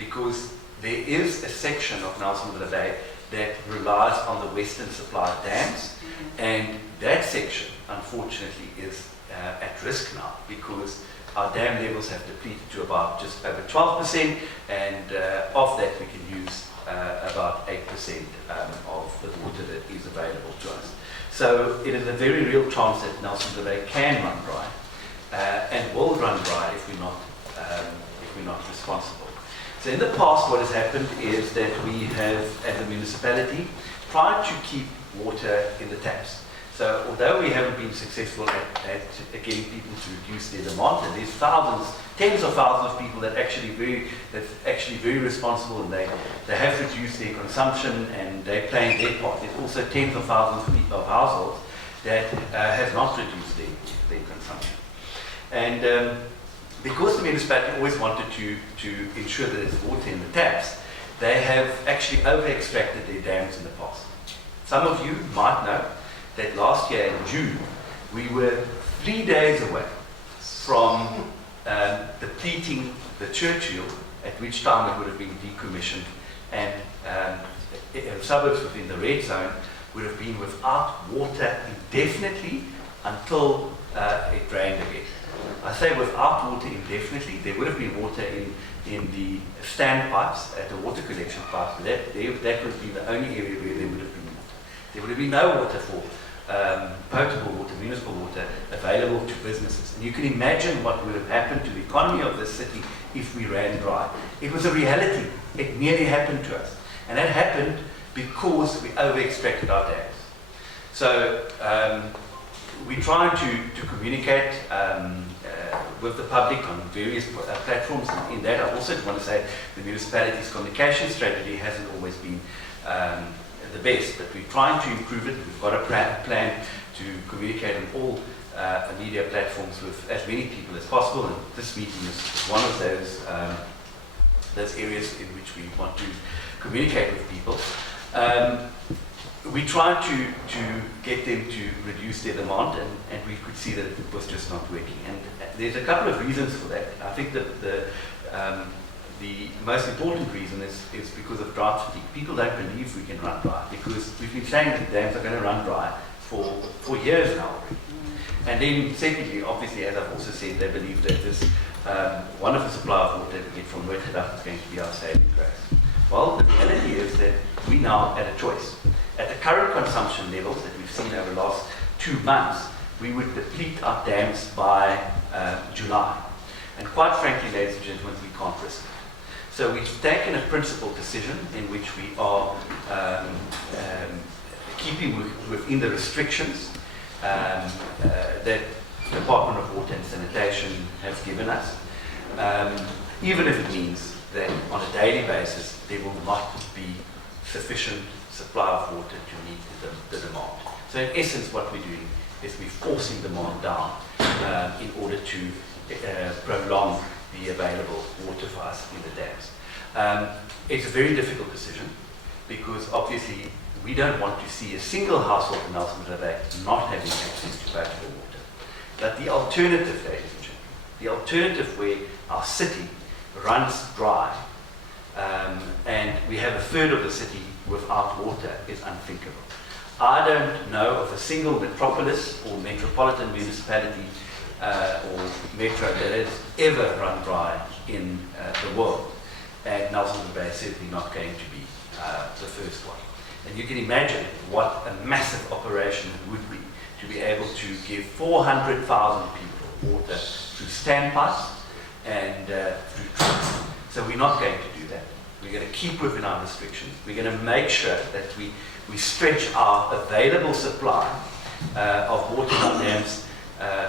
because there is a section of Nelson River Bay that relies on the western supply dams, and that section, unfortunately, is at risk now because our dam levels have depleted to about just over 12%, and of that we can use about 8% of the water that is available to us. So it is a very real chance that Nelson River Bay can run dry, and will run dry if we're not responsible. So in the past, what has happened is that we have, as a municipality, tried to keep water in the taps. So although we haven't been successful at getting people to reduce their demand, and there's thousands, tens of thousands of people that's actually very responsible, and they have reduced their consumption and they're playing their part. There's also tens of thousands of households that have not reduced their consumption. And because the municipality always wanted to ensure that there's water in the taps, they have actually over-extracted their dams in the past. Some of you might know that last year in June, we were 3 days away from depleting the Churchill, at which time it would have been decommissioned, and suburbs within the red zone would have been without water indefinitely until it rained again. I say without water indefinitely. There would have been water in the standpipes at the water collection pipes, but that would be the only area where there would have been water. There would have been no water for potable water, municipal water, available to businesses. And you can imagine what would have happened to the economy of this city if we ran dry. It was a reality. It nearly happened to us. And that happened because we over-extracted our dams. So we try to communicate with the public on various platforms. And in that, I also want to say the municipality's communication strategy hasn't always been the best, but we're trying to improve it. We've got a plan to communicate on all media platforms with as many people as possible, and this meeting is one of those areas in which we want to communicate with people. We tried to get them to reduce their demand, and we could see that it was just not working. And there's a couple of reasons for that. I think that the most important reason is because of drought fatigue. People don't believe we can run dry, because we've been saying that dams are going to run dry for years now already. And then secondly, obviously, as I've also said, they believe that this wonderful supply of water we get from Westhuizen is going to be our saving grace. Well, the reality is that we now had a choice. At the current consumption levels that we've seen over the last 2 months, we would deplete our dams by July. And quite frankly, ladies and gentlemen, we can't risk it. So we've taken a principled decision in which we are keeping within the restrictions that the Department of Water and Sanitation has given us, even if it means that on a daily basis there will not be sufficient supply of water to meet the demand. So in essence, what we're doing is we're forcing demand down in order to prolong the available water for us in the dams. It's a very difficult decision because obviously we don't want to see a single household in Nelson River not having access to potable water. But the alternative, ladies and gentlemen, the alternative where our city runs dry and we have a third of the city without water is unthinkable. I don't know of a single metropolis or metropolitan municipality or metro that has ever run dry in the world, and Nelson River is certainly not going to be the first one. And you can imagine what a massive operation it would be to be able to give 400,000 people water through standpipes and through trucks. So we're not going to do that. We're going to keep within our restrictions. We're going to make sure that we stretch our available supply of water in our dams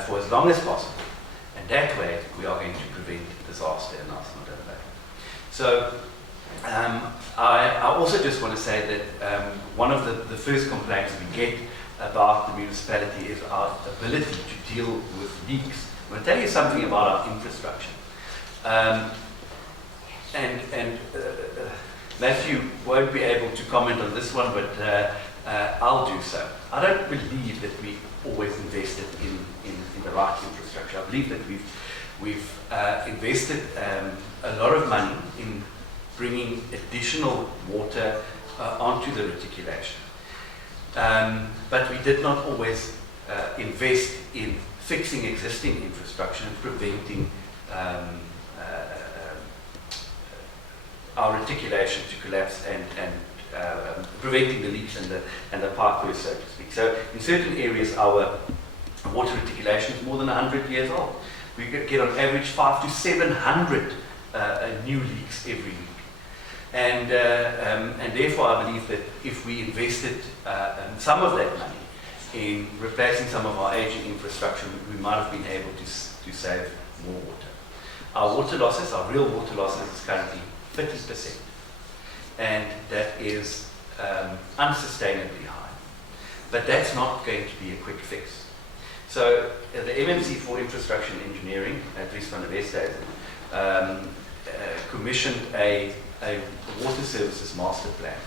for as long as possible. And that way, we are going to prevent disaster in Nelson River Bay. So I also just want to say that one of the first complaints we get about the municipality is our ability to deal with leaks. I'm going to tell you something about our infrastructure. Matthew won't be able to comment on this one, but I'll do so. I don't believe that we always invested in the right infrastructure. I believe that we've invested a lot of money in bringing additional water onto the reticulation. But we did not always invest in fixing existing infrastructure and preventing our reticulation to collapse and preventing the leaks and the pipework, so to speak. So in certain areas, our water reticulation is more than 100 years old. We get on average 500 to 700 new leaks every week. And therefore, I believe that if we invested some of that money in replacing some of our aging infrastructure, we might have been able to save more water. Our water losses, our real water losses, is currently 50%. And that is unsustainably high. But that's not going to be a quick fix. So the MMC for Infrastructure and Engineering, Dries van der Westhuizen, commissioned a water services master plan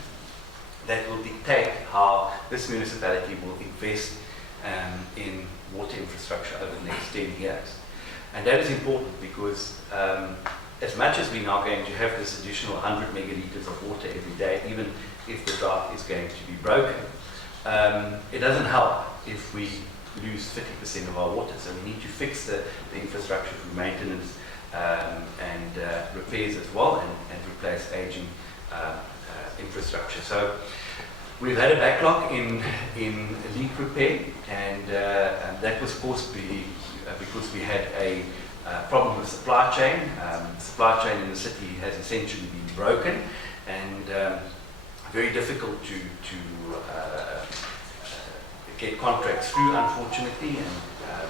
that will dictate how this municipality will invest in water infrastructure over the next 10 years. And that is important because as much as we're now going to have this additional 100 megalitres of water every day, even if the drought is going to be broken, it doesn't help if we lose 50% of our water. So we need to fix the infrastructure through maintenance and repairs as well, and replace aging infrastructure. So we've had a backlog in leak repair, and that was caused because we had a problem with supply chain. Supply chain in the city has essentially been broken, and very difficult to get contracts through, unfortunately. And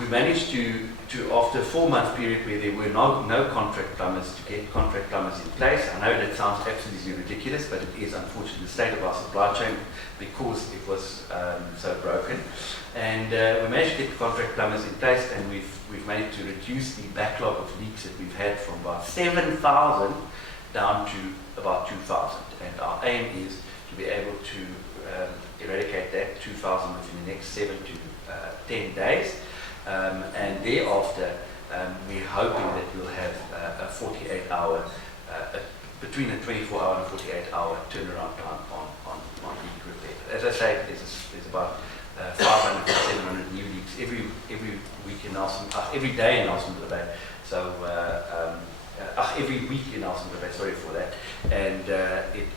we managed to after a 4-month period where there were no contract plumbers, to get contract plumbers in place. I know that sounds absolutely ridiculous, but it is unfortunately the state of our supply chain because it was so broken. And we managed to get contract plumbers in place, and we've managed to reduce the backlog of leaks that we've had from about 7,000 down to about 2,000. And our aim is to be able to eradicate that 2,000 within the next 7 to 10 days. And thereafter, we're hoping that we'll have a 48-hour, between a 24-hour and 48-hour turnaround time on leak repair. As I say, there's about 500 to 700 new leaks every week in Nelson, every day in Nelson Bay. So every week in Nelson Bay. Sorry for that. And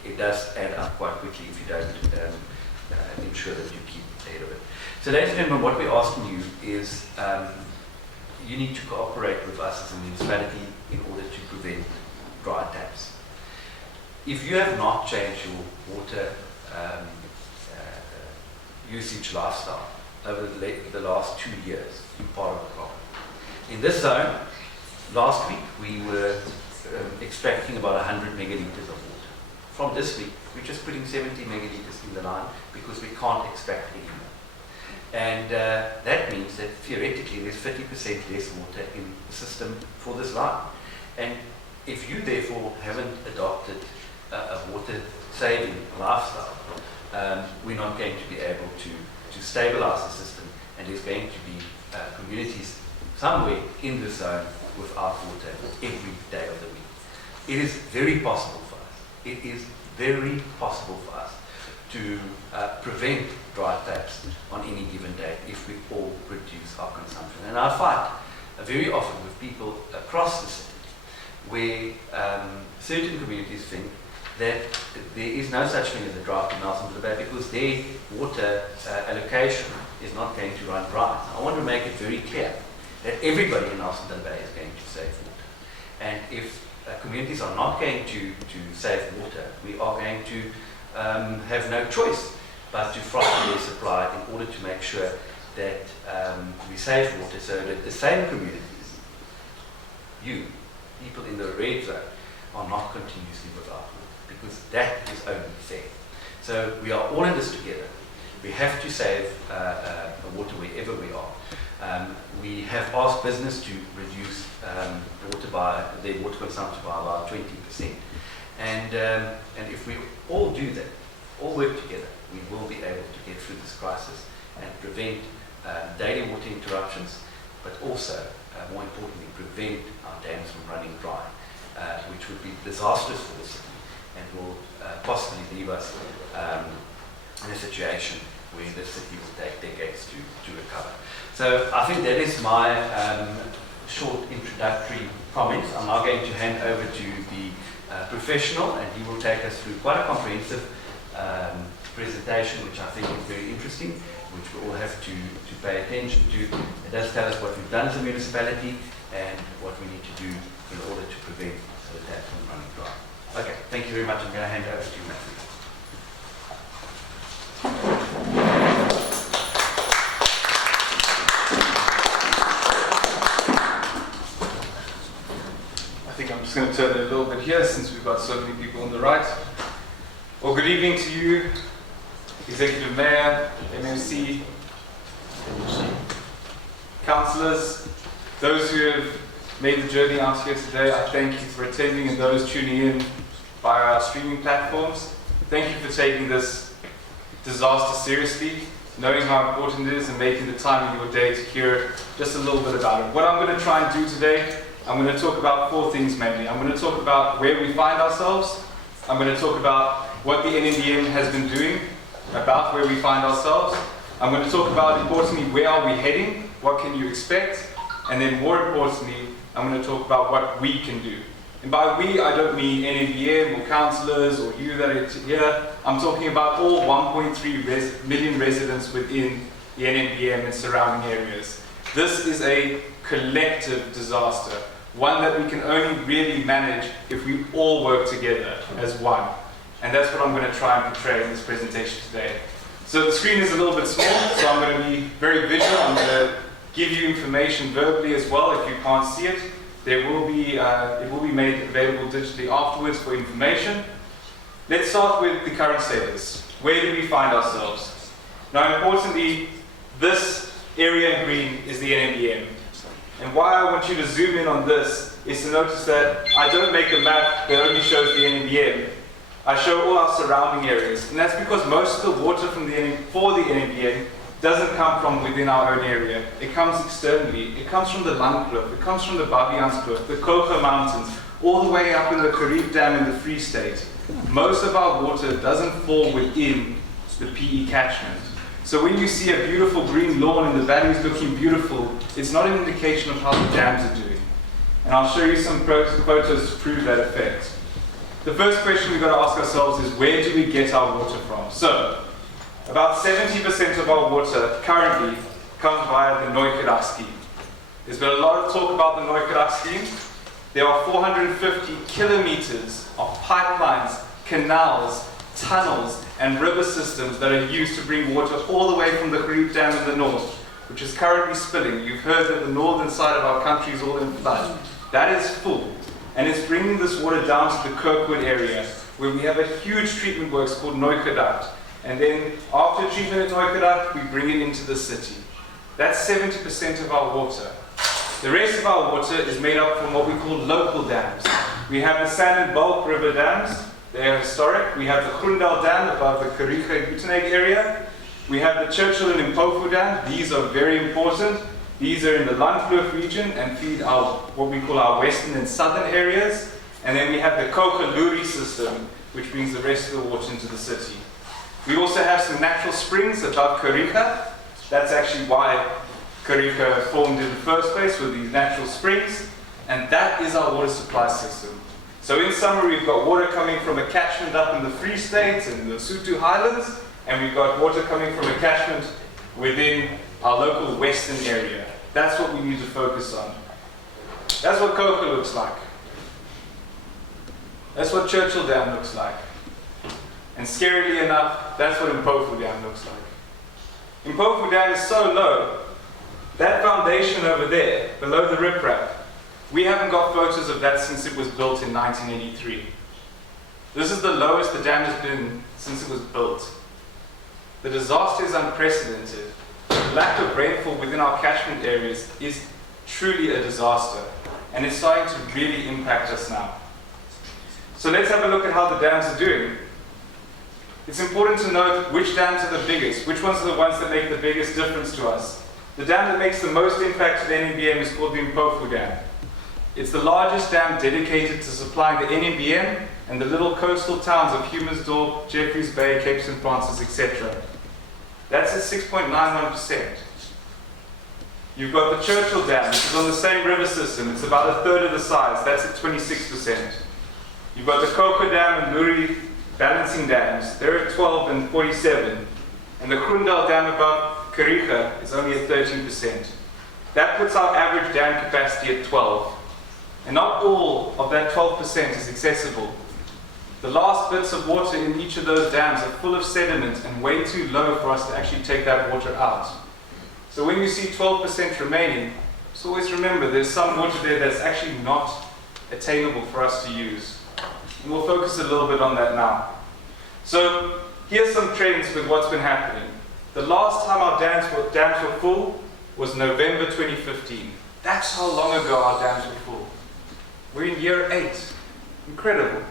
it does add up quite quickly if you don't ensure that you keep ahead of it. So ladies and gentlemen, what we're asking you is you need to cooperate with us as a municipality in order to prevent dry taps. If you have not changed your water usage lifestyle over the last 2 years, you're part of the problem. In this zone, last week we were extracting about 100 megalitres of water. From this week, we're just putting 70 megalitres in the line because we can't extract any more. And that means that theoretically there's 50% less water in the system for this line. And if you therefore haven't adopted a water saving lifestyle, we're not going to be able to stabilize the system, and there's going to be communities somewhere in the zone without water every day of the week. It is very possible for us. It is very possible for us to prevent dry taps on any given day if we all reduce our consumption. And I fight very often with people across the city where certain communities think that there is no such thing as a drought in Nelson Bay because their water allocation is not going to run dry. I want to make it very clear that everybody in Nelson Bay is going to save water. And if communities are not going to save water, we are going to have no choice but to throttle their supply in order to make sure that we save water so that the same communities, you, people in the red zone, are not continuously without water, because that is only fair. So we are all in this together. We have to save water wherever we are. We have asked business to reduce their water consumption by about 20%. And if we all do that, all work together, we will be able to get through this crisis and prevent daily water interruptions, but also, more importantly, prevent our dams from running dry. which would be disastrous for the city and will possibly leave us in a situation where the city will take decades to recover. So I think that is my short introductory comments. I'm now going to hand over to the professional, and he will take us through quite a comprehensive presentation, which I think is very interesting, which we all have to pay attention to. It does tell us what we've done as a municipality and what we need to do in order to prevent the dam from running dry. Okay, thank you very much. I'm going to hand over to you, Matthew. I think I'm just going to turn it a little bit here since we've got so many people on the right. Well, good evening to you, Executive Mayor, MMC, councillors, those who have made the journey out here today. I thank you for attending, and those tuning in via our streaming platforms. Thank you for taking this disaster seriously, knowing how important it is, and making the time of your day to hear just a little bit about it. What I'm going to try and do today, I'm going to talk about four things mainly. I'm going to talk about where we find ourselves. I'm going to talk about what the NMBM has been doing about where we find ourselves. I'm going to talk about, importantly, where are we heading, what can you expect, and then more importantly, I'm going to talk about what we can do. And by we, I don't mean NMBM or councillors or you that are here. I'm talking about all 1.3 million residents within the NMBM and surrounding areas. This is a collective disaster, one that we can only really manage if we all work together as one. And that's what I'm going to try and portray in this presentation today. So the screen is a little bit small, so I'm going to be very visual. I'm going to give you information verbally as well if you can't see it. There will be, it will be made available digitally afterwards for information. Let's start with the current status. Where do we find ourselves? Now, importantly, this area in green is the NMBM. And why I want you to zoom in on this is to notice that I don't make a map that only shows the NMBM. I show all our surrounding areas. And that's because most of the water for the NMBM doesn't come from within our own area. It comes externally. It comes from the Landkloof, it comes from the Babianskloof, the Cllr Mountains, all the way up in the Retief Dam in the Free State. Most of our water doesn't fall within the PE catchment. So when you see a beautiful green lawn and the valleys looking beautiful, it's not an indication of how the dams are doing. And I'll show you some photos to prove that effect. The first question we've got to ask ourselves is, where do we get our water from? So, about 70% of our water currently comes via the Cllr scheme. There's been a lot of talk about the Cllr scheme. There are 450 kilometers of pipelines, canals, tunnels, and river systems that are used to bring water all the way from the Retief Dam in the north, which is currently spilling. You've heard that the northern side of our country is all in flood. That is full. And it's bringing this water down to the Kirkwood area, where we have a huge treatment works called Drought. And then after treatment at Drought, we bring it into the city. That's 70% of our water. The rest of our water is made up from what we call local dams. We have the Sand and Bulk River dams. They are historic. We have the Groendal Dam above the Cllr Retief area. We have the Churchill and Mpofu Dam. These are very important. These are in the Landkloof region and feed our, what we call our western and southern areas. And then we have the Cllr system, which brings the rest of the water into the city. We also have some natural springs above Cllr. That's actually why Cllr formed in the first place, with these natural springs. And that is our water supply system. So in summary, we've got water coming from a catchment up in the Free State and the Sotho Highlands, and we've got water coming from a catchment within our local western area. That's what we need to focus on. That's what Cllr looks like. That's what Churchill Dam looks like. And scarily enough, that's what Mpofu Dam looks like. Mpofu Dam is so low, that foundation over there, below the riprap, we haven't got photos of that since it was built in 1983. This is the lowest the dam has been since it was built. The disaster is unprecedented. The lack of rainfall within our catchment areas is truly a disaster, and it's starting to really impact us now. So let's have a look at how the dams are doing. It's important to note which dams are the biggest, which ones are the ones that make the biggest difference to us. The dam that makes the most impact to the NMBM is called the Mpofu Dam. It's the largest dam dedicated to supplying the NMBM and the little coastal towns of Humansdorp, Jeffreys Bay, Cape St. Francis, etc. That's at 6.91%. You've got the Churchill Dam, which is on the same river system. It's about a third of the size. That's at 26%. You've got the Coco Dam and Luri balancing dams. They're at 12 and 47. And the Grundal Dam above Cllr is only at 13%. That puts our average dam capacity at 12. And not all of that 12% is accessible. The last bits of water in each of those dams are full of sediment and way too low for us to actually take that water out. So when you see 12% remaining, just always remember there's some water there that's actually not attainable for us to use. And we'll focus a little bit on that now. So here's some trends with what's been happening. The last time our dams were full was November 2015. That's how long ago our dams were full. We're in year 8. Incredible.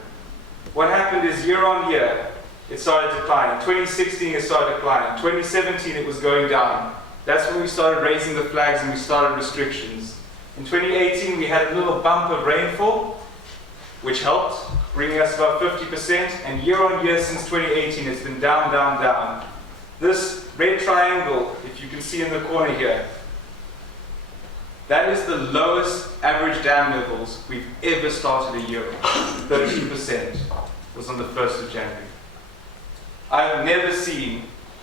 What happened is year on year, it started declining. 2016 it started declining. 2017 it was going down. That's when we started raising the flags and we started restrictions. In 2018 we had a little bump of rainfall, which helped, bringing us about 50%, and year on year since 2018 it's been down, down, down. This red triangle, if you can see in the corner here, that is the lowest average dam levels we've ever started a year on. 13% was on the 1st of January. I've never seen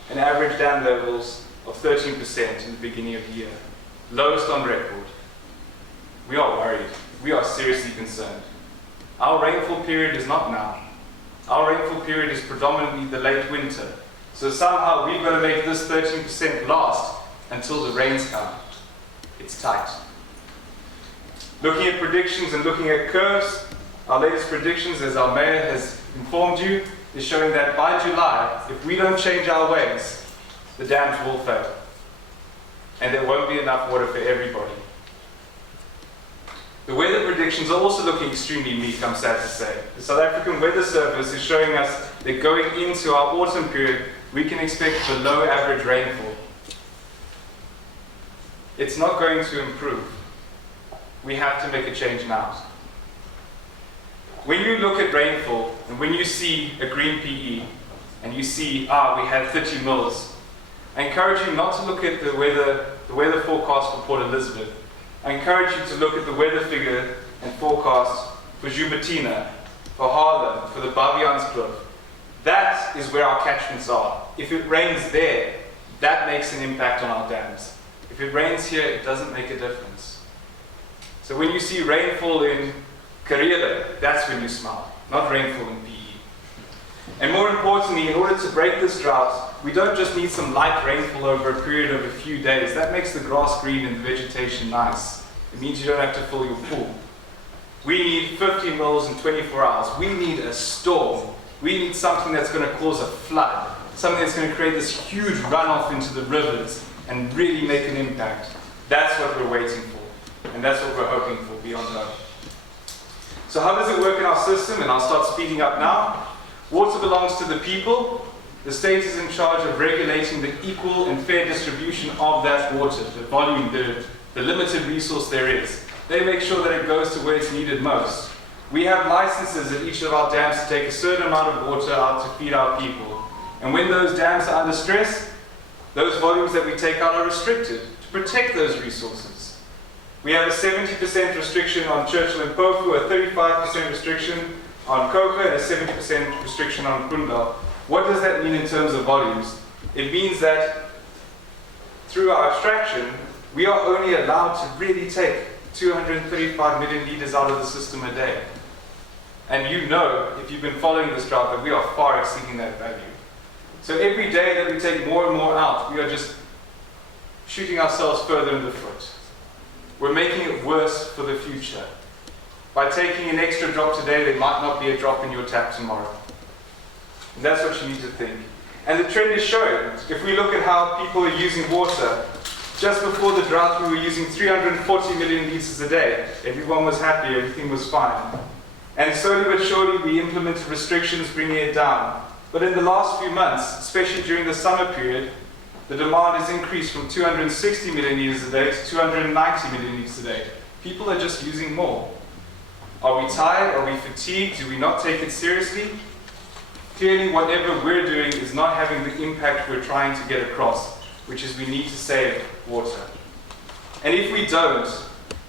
an average dam levels of 13% in the beginning of the year. Lowest on record. We are worried. We are seriously concerned. Our rainfall period is not now. Our rainfall period is predominantly the late winter. So somehow we've got to make this 13% last until the rains come. It's tight. Looking at predictions and looking at curves, our latest predictions, as our mayor has informed you, is showing that by July, if we don't change our ways, the dams will fail. And there won't be enough water for everybody. The weather predictions are also looking extremely meek, I'm sad to say. The South African Weather Service is showing us that going into our autumn period, we can expect below average rainfall. It's not going to improve. We have to make a change now. When you look at rainfall, and when you see a green PE, and you see, we had 30 mils, I encourage you not to look at the weather forecast for Port Elizabeth. I encourage you to look at the weather figure and forecast for Joubertina, for Haarlem, for the Baviaanskloof. That is where our catchments are. If it rains there, that makes an impact on our dams. If it rains here, it doesn't make a difference. So when you see rainfall in Cllr, that's when you smile, not rainfall in PE. And more importantly, in order to break this drought, we don't just need some light rainfall over a period of a few days. That makes the grass green and the vegetation nice. It means you don't have to fill your pool. We need 50 mils in 24 hours. We need a storm. We need something that's going to cause a flood. Something that's going to create this huge runoff into the rivers and really make an impact. That's what we're waiting for. And that's what we're hoping for beyond that. So how does it work in our system? And I'll start speeding up now. Water belongs to the people. The state is in charge of regulating the equal and fair distribution of that water, the volume, the limited resource there is. They make sure that it goes to where it's needed most. We have licenses at each of our dams to take a certain amount of water out to feed our people. And when those dams are under stress, those volumes that we take out are restricted to protect those resources. We have a 70% restriction on Churchill and Pofu, a 35% restriction on Coco, and a 70% restriction on Grundal. What does that mean in terms of volumes? It means that through our abstraction, we are only allowed to really take 235 million litres out of the system a day. And you know, if you've been following this drought, that we are far exceeding that value. So every day that we take more and more out, we are just shooting ourselves further in the foot. We're making it worse for the future. By taking an extra drop today, there might not be a drop in your tap tomorrow. And that's what you need to think. And the trend is showing. If we look at how people are using water, just before the drought we were using 340 million litres a day. Everyone was happy, everything was fine. And slowly but surely we implemented restrictions bringing it down. But in the last few months, especially during the summer period, the demand has increased from 260 million litres a day to 290 million litres a day. People are just using more. Are we tired? Are we fatigued? Do we not take it seriously? Clearly, whatever we're doing is not having the impact we're trying to get across, which is we need to save water. And if we don't,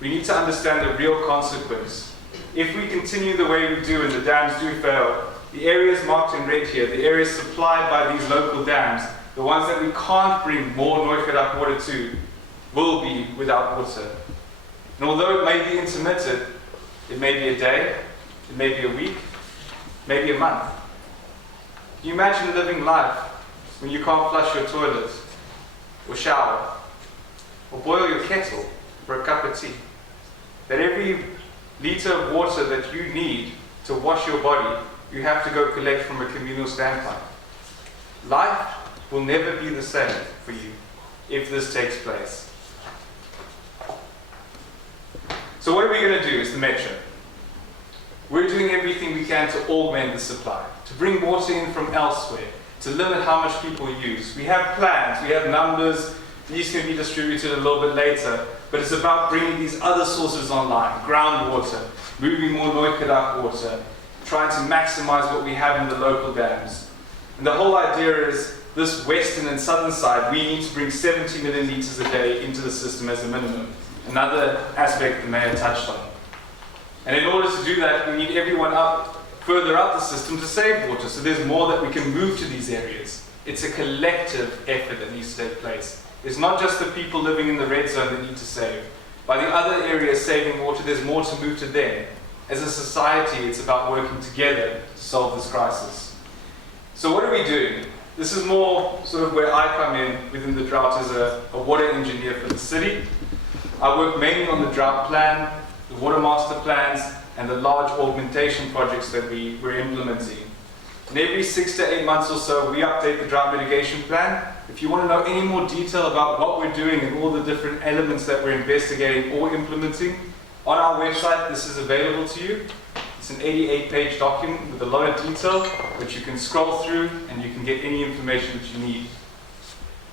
we need to understand the real consequence. If we continue the way we do and the dams do fail, the areas marked in red here, the areas supplied by these local dams, the ones that we can't bring more Neugedacht water to, will be without water. And although it may be intermittent, it may be a day, it may be a week, maybe a month. Can you imagine living life when you can't flush your toilet, or shower, or boil your kettle for a cup of tea? That every litre of water that you need to wash your body, you have to go collect from a communal standpipe. Life will never be the same for you if this takes place. So what are we going to do as the Metro? We're doing everything we can to augment the supply, to bring water in from elsewhere, to limit how much people use. We have plans, we have numbers, these can be distributed a little bit later, but it's about bringing these other sources online, groundwater, moving more Neugedacht water, trying to maximize what we have in the local dams. And the whole idea is this western and southern side, we need to bring 70 million litres a day into the system as a minimum. Another aspect the Mayor touched on. And in order to do that, we need everyone further up the system to save water, so there's more that we can move to these areas. It's a collective effort that needs to take place. It's not just the people living in the red zone that need to save. By the other areas saving water, there's more to move to them. As a society, it's about working together to solve this crisis. So what are we doing? This is more sort of where I come in within the Drought as a water engineer for the city. I work mainly on the drought plan, the water master plans, and the large augmentation projects that we're implementing. And every 6 to 8 months or so, we update the drought mitigation plan. If you want to know any more detail about what we're doing and all the different elements that we're investigating or implementing, on our website, this is available to you. It's an 88-page document with a lot of detail, which you can scroll through and you can get any information that you need.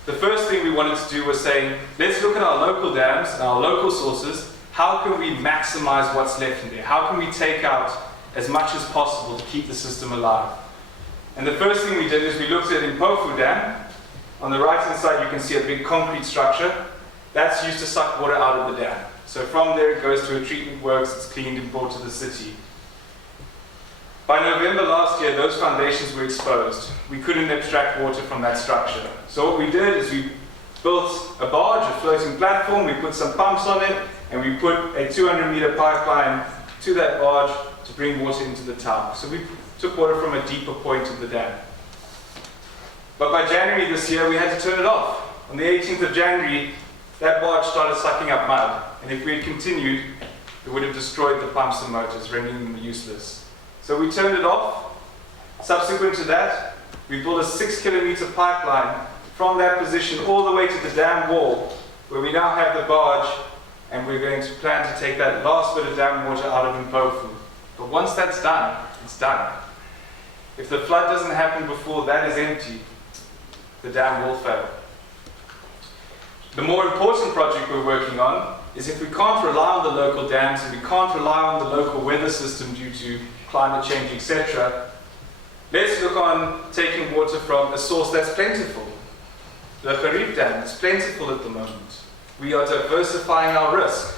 The first thing we wanted to do was saying, let's look at our local dams and our local sources. How can we maximize what's left in there? How can we take out as much as possible to keep the system alive? And the first thing we did is we looked at Mpofu Dam. On the right-hand side, you can see a big concrete structure. That's used to suck water out of the dam. So from there, it goes to a treatment works, it's cleaned and brought to the city. By November last year, those foundations were exposed. We couldn't extract water from that structure. So what we did is we built a barge, a floating platform, we put some pumps on it, and we put a 200-meter pipeline to that barge to bring water into the town. So we took water from a deeper point of the dam. But by January this year, we had to turn it off. On the 18th of January, that barge started sucking up mud. And if we had continued, it would have destroyed the pumps and motors, rendering them useless. So we turned it off. Subsequent to that, we built a 6-kilometer pipeline from that position all the way to the dam wall, where we now have the barge, and we're going to plan to take that last bit of dam water out of Mpofu. But once that's done, it's done. If the flood doesn't happen before that is empty, the dam will fail. The more important project we're working on is if we can't rely on the local dams and we can't rely on the local weather system due to climate change, etc., let's look on taking water from a source that's plentiful. The Cllr Retief Dam is plentiful at the moment. We are diversifying our risk.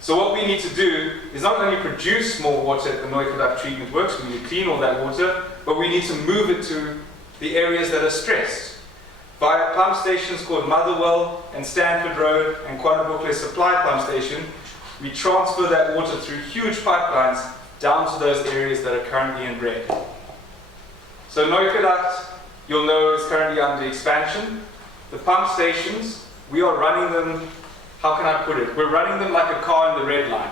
So what we need to do is not only produce more water at the Neugedacht treatment works, we need to clean all that water, but we need to move it to the areas that are stressed. Via pump stations called Motherwell and Stanford Road and Kwanabukle Supply Pump Station, we transfer that water through huge pipelines down to those areas that are currently in red. So Neugedacht, you'll know, is currently under expansion. The pump stations, we are running them, how can I put it? We're running them like a car in the red line.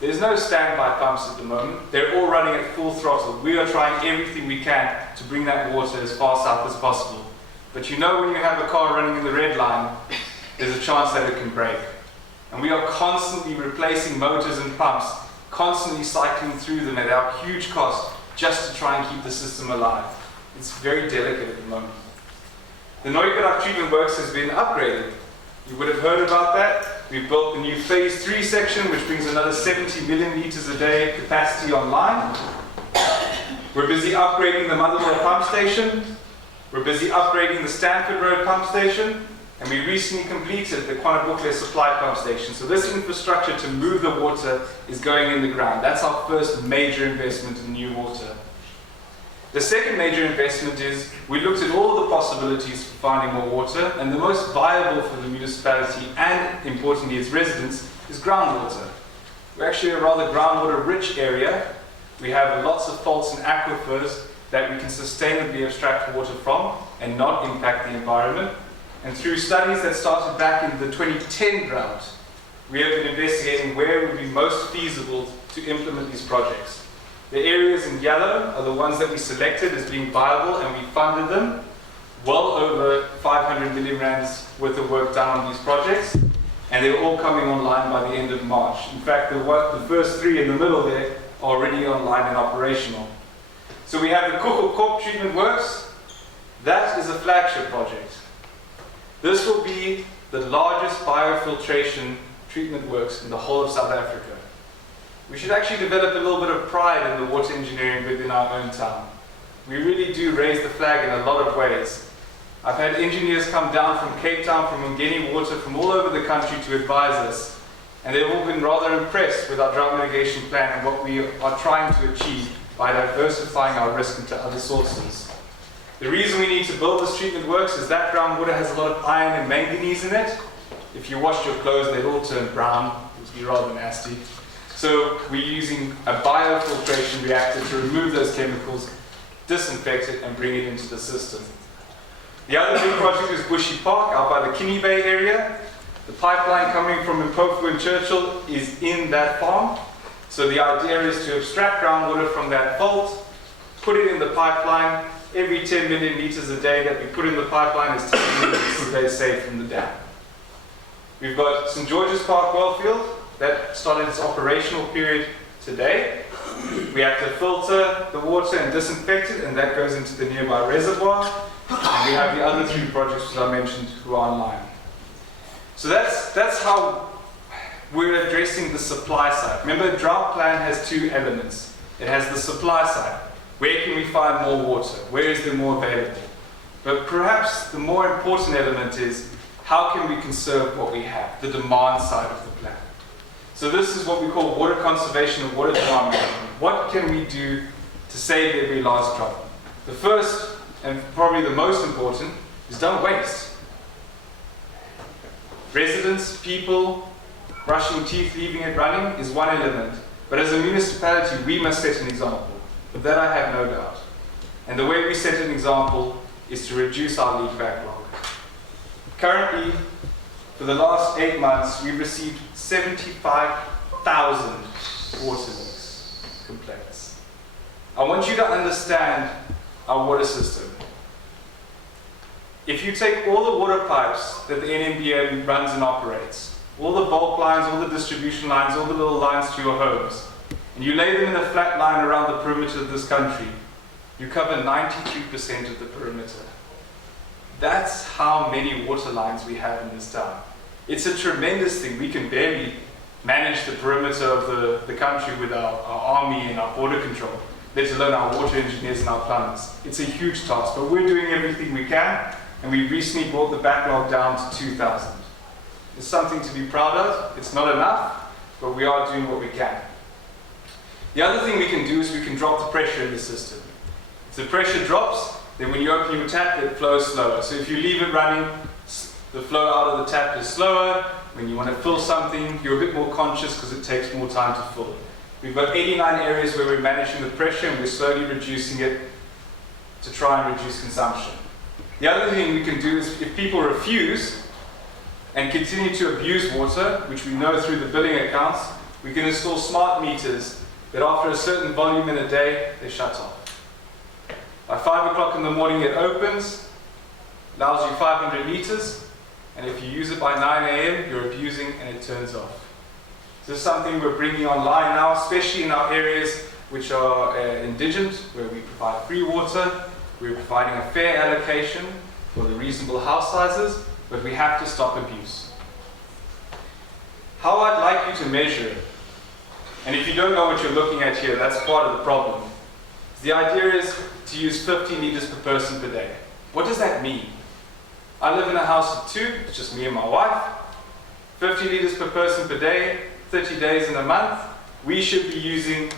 There's no standby pumps at the moment. They're all running at full throttle. We are trying everything we can to bring that water as far south as possible. But you know when you have a car running in the red line, there's a chance that it can break. And we are constantly replacing motors and pumps, constantly cycling through them at our huge cost just to try and keep the system alive. It's very delicate at the moment. The Neugedacht treatment works has been upgraded. You would have heard about that. We've built the new phase 3 section, which brings another 70 million litres a day capacity online. We're busy upgrading the Motherwell pump station. We're busy upgrading the Stanford Road pump station. And we recently completed the Kwanabukle supply pump station. So this infrastructure to move the water is going in the ground. That's our first major investment in new water. The second major investment is we looked at all the possibilities for finding more water, and the most viable for the municipality and, importantly, its residents is groundwater. We're actually a rather groundwater-rich area. We have lots of faults and aquifers that we can sustainably abstract water from and not impact the environment. And through studies that started back in the 2010 drought, we have been investigating where it would be most feasible to implement these projects. The areas in yellow are the ones that we selected as being viable, and we funded them. Well over 500 million rands worth of work done on these projects, and they're all coming online by the end of March. In fact, the first 3 in the middle there are already online and operational. So we have the Cllr treatment works. That is a flagship project. This will be the largest biofiltration treatment works in the whole of South Africa. We should actually develop a little bit of pride in the water engineering within our own town. We really do raise the flag in a lot of ways. I've had engineers come down from Cape Town, from Mungeni Water, from all over the country to advise us. And they've all been rather impressed with our drought mitigation plan and what we are trying to achieve by diversifying our risk into other sources. The reason we need to build this treatment works is that groundwater has a lot of iron and manganese in it. If you washed your clothes, they'd all turn brown. It would be rather nasty. So we're using a biofiltration reactor to remove those chemicals, disinfect it, and bring it into the system. The other big project is Bushy Park, out by the Kinney Bay area. The pipeline coming from Mpofu and Churchill is in that farm. So the idea is to abstract groundwater from that fault, put it in the pipeline. Every 10 million litres a day that we put in the pipeline is 10 million litres a day saved from the dam. We've got St. George's Park Wellfield. That started its operational period today. We have to filter the water and disinfect it, and that goes into the nearby reservoir. And we have the other 3 projects that I mentioned who are online. So that's how we're addressing the supply side. Remember, the drought plan has 2 elements. It has the supply side. Where can we find more water? Where is there more available? But perhaps the more important element is how can we conserve what we have, the demand side of the plan. So this is what we call water conservation and water demand management. What can we do to save every last drop? The first, and probably the most important, is don't waste. Residents, people, brushing teeth, leaving it running is one element. But as a municipality, we must set an example. Of that I have no doubt. And the way we set an example is to reduce our leak backlog. Currently, for the last 8 months, we've received 75,000 water leaks complaints. I want you to understand our water system. If you take all the water pipes that the NMBM runs and operates, all the bulk lines, all the distribution lines, all the little lines to your homes, and you lay them in a flat line around the perimeter of this country, you cover 93% of the perimeter. That's how many water lines we have in this town. It's a tremendous thing. We can barely manage the perimeter of the country with our army and our border control, let alone our water engineers and our plumbers. It's a huge task, but we're doing everything we can, and we recently brought the backlog down to 2,000. It's something to be proud of. It's not enough, but we are doing what we can. The other thing we can do is we can drop the pressure in the system. If the pressure drops, then when you open your tap, it flows slower. So if you leave it running, the flow out of the tap is slower. When you want to fill something, you're a bit more conscious because it takes more time to fill. We've got 89 areas where we're managing the pressure, and we're slowly reducing it to try and reduce consumption. The other thing we can do is if people refuse and continue to abuse water, which we know through the billing accounts, we can install smart meters that after a certain volume in a day, they shut off. By 5 o'clock in the morning it opens, allows you 500 litres, and if you use it by 9 a.m. you're abusing and it turns off. This is something we're bringing online now, especially in our areas which are indigent, where we provide free water. We're providing a fair allocation for the reasonable house sizes, but we have to stop abuse. How I'd like you to measure it, and if you don't know what you're looking at here, that's part of the problem. The idea is to use 50 litres per person per day. What does that mean? I live in a house of 2, it's just me and my wife. 50 litres per person per day, 30 days in a month. We should be using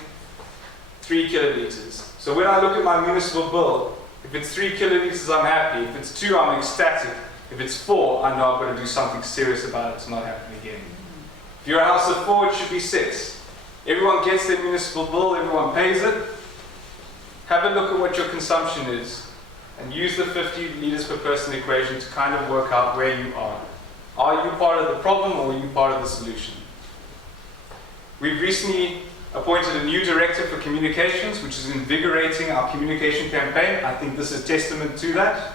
3 kilolitres. So when I look at my municipal bill, if it's 3 kilolitres, I'm happy. If it's 2, I'm ecstatic. If it's 4, I know I've got to do something serious about it to not happen again. If you're a house of 4, it should be 6. Everyone gets their municipal bill, everyone pays it. Have a look at what your consumption is and use the 50 litres per person equation to kind of work out where you are. Are you part of the problem or are you part of the solution? We've recently appointed a new director for communications, which is invigorating our communication campaign. I think this is testament to that.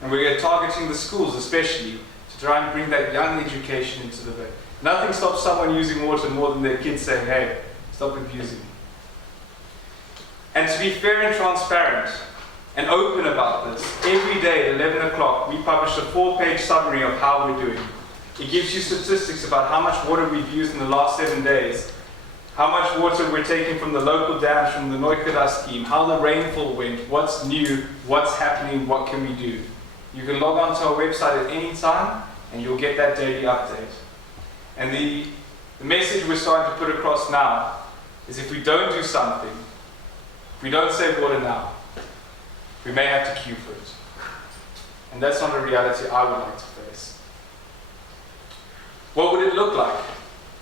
And we're targeting the schools especially to try and bring that young education into the bay. Nothing stops someone using water more than their kids saying, hey, stop abusing me. And to be fair and transparent and open about this, every day at 11 o'clock we publish a 4-page summary of how we're doing. It gives you statistics about how much water we've used in the last 7 days, how much water we're taking from the local dams, from the Cllr scheme, how the rainfall went, what's new, what's happening, what can we do. You can log on to our website at any time and you'll get that daily update. And the message we're starting to put across now is if we don't do something, if we don't save water now, we may have to queue for it. And that's not a reality I would like to face. What would it look like?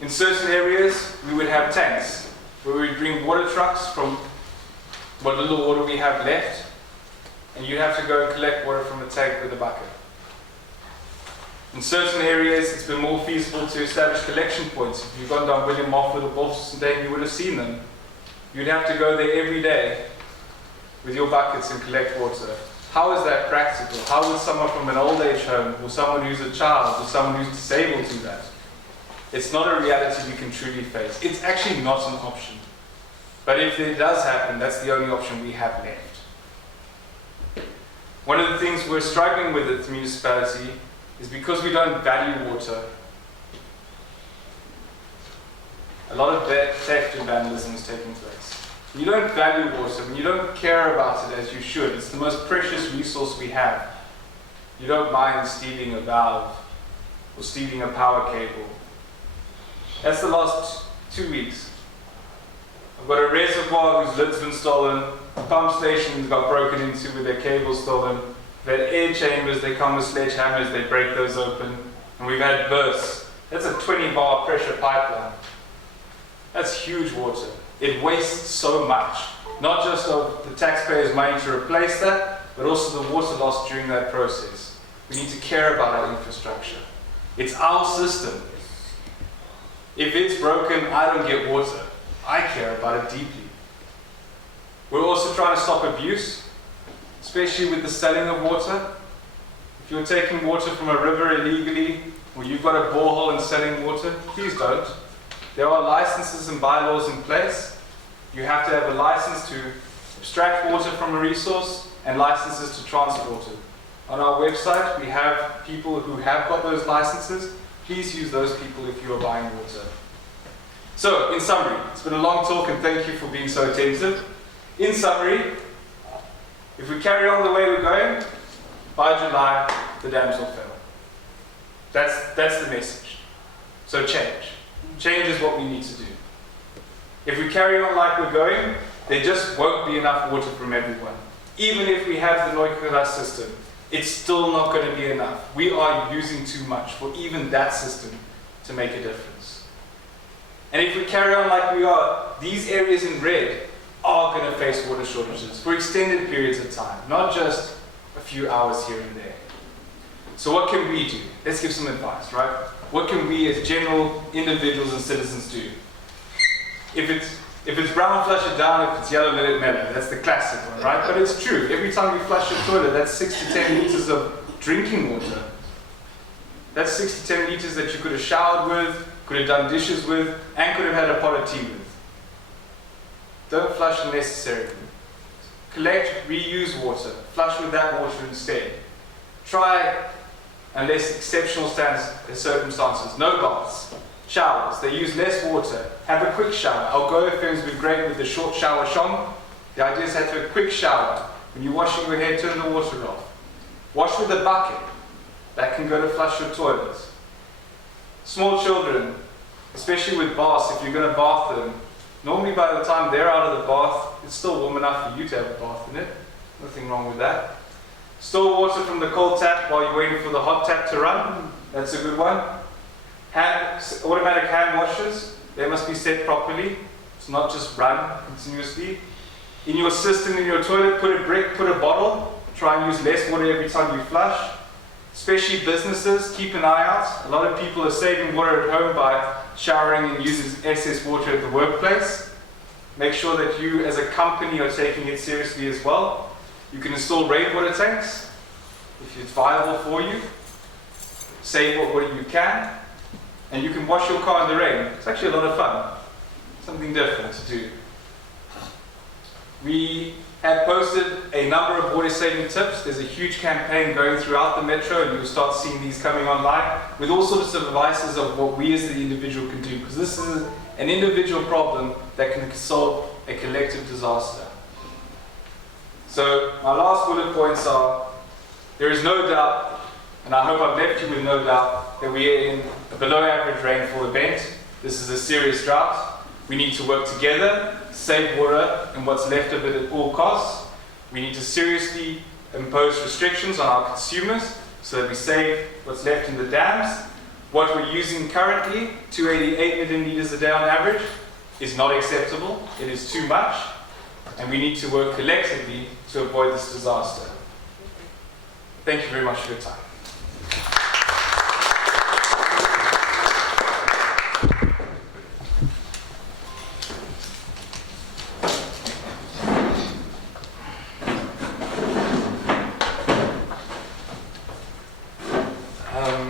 In certain areas, we would have tanks where we'd bring water trucks from what little water we have left, and you'd have to go and collect water from a tank with a bucket. In certain areas, it's been more feasible to establish collection points. If you've gone down William Moffat or Boston, you would have seen them. You'd have to go there every day with your buckets and collect water. How is that practical? How would someone from an old age home, or someone who's a child, or someone who's disabled do that? It's not a reality we can truly face. It's actually not an option. But if it does happen, that's the only option we have left. One of the things we're struggling with at the municipality is because we don't value water. A lot of theft and vandalism is taking place. When you don't value water, when you don't care about it as you should, it's the most precious resource we have. You don't mind stealing a valve or stealing a power cable. That's the last 2 weeks. I've got a reservoir whose lid's been stolen, pump stations got broken into with their cables stolen, we've had air chambers, they come with sledgehammers, they break those open, and we've had bursts. That's a 20-bar pressure pipeline. That's huge water. It wastes so much, not just of the taxpayers' money to replace that, but also the water lost during that process. We need to care about our infrastructure. It's our system. If it's broken, I don't get water. I care about it deeply. We're also trying to stop abuse, especially with the selling of water. If you're taking water from a river illegally, or you've got a borehole and selling water, please don't. There are licenses and bylaws in place. You have to have a license to extract water from a resource and licenses to transport it. On our website, we have people who have got those licenses. Please use those people if you are buying water. So, in summary, it's been a long talk and thank you for being so attentive. In summary, if we carry on the way we're going, by July, the dams will fail. That's the message. So change. Change is what we need to do. If we carry on like we're going, there just won't be enough water from everyone. Even if we have the Cllr system, it's still not going to be enough. We are using too much for even that system to make a difference. And if we carry on like we are, these areas in red are going to face water shortages for extended periods of time, not just a few hours here and there. So what can we do? Let's give some advice, right? What can we as general individuals and citizens do? If it's brown, flush it down. If it's yellow, let it mellow. That's the classic one, right? But it's true. Every time you flush your toilet, that's 6 to 10 liters of drinking water. That's 6 to 10 liters that you could have showered with, could have done dishes with, and could have had a pot of tea with. Don't flush unnecessarily. Collect, reuse water. Flush with that water instead. Try, unless exceptional circumstances, no baths. Showers, they use less water. Have a quick shower. Algoa firms have been great with the short shower shong. The idea is to have a quick shower. When you're washing your hair, turn the water off. Wash with a bucket. That can go to flush your toilets. Small children, especially with baths, if you're going to bath them, normally by the time they're out of the bath, it's still warm enough for you to have a bath in it. Nothing wrong with that. Store water from the cold tap while you're waiting for the hot tap to run. That's a good one. Automatic hand washers, they must be set properly. It's not just run continuously. In your system, in your toilet, put a brick, put a bottle. Try and use less water every time you flush. Especially businesses, keep an eye out. A lot of people are saving water at home by showering and using excess water at the workplace. Make sure that you as a company are taking it seriously as well. You can install rainwater tanks if it's viable for you. Save what water you can. And you can wash your car in the rain. It's actually a lot of fun. Something different to do. We have posted a number of water saving tips. There's a huge campaign going throughout the metro, and you'll start seeing these coming online with all sorts of advices of what we as the individual can do, because this is an individual problem that can solve a collective disaster. So my last bullet points are, there is no doubt, and I hope I've left you with no doubt, that we are in a below average rainfall event. This is a serious drought. We need to work together, save water and what's left of it at all costs. We need to seriously impose restrictions on our consumers so that we save what's left in the dams. What we're using currently, 288 million litres a day on average, is not acceptable. It is too much, and we need to work collectively to avoid this disaster. Thank you very much for your time.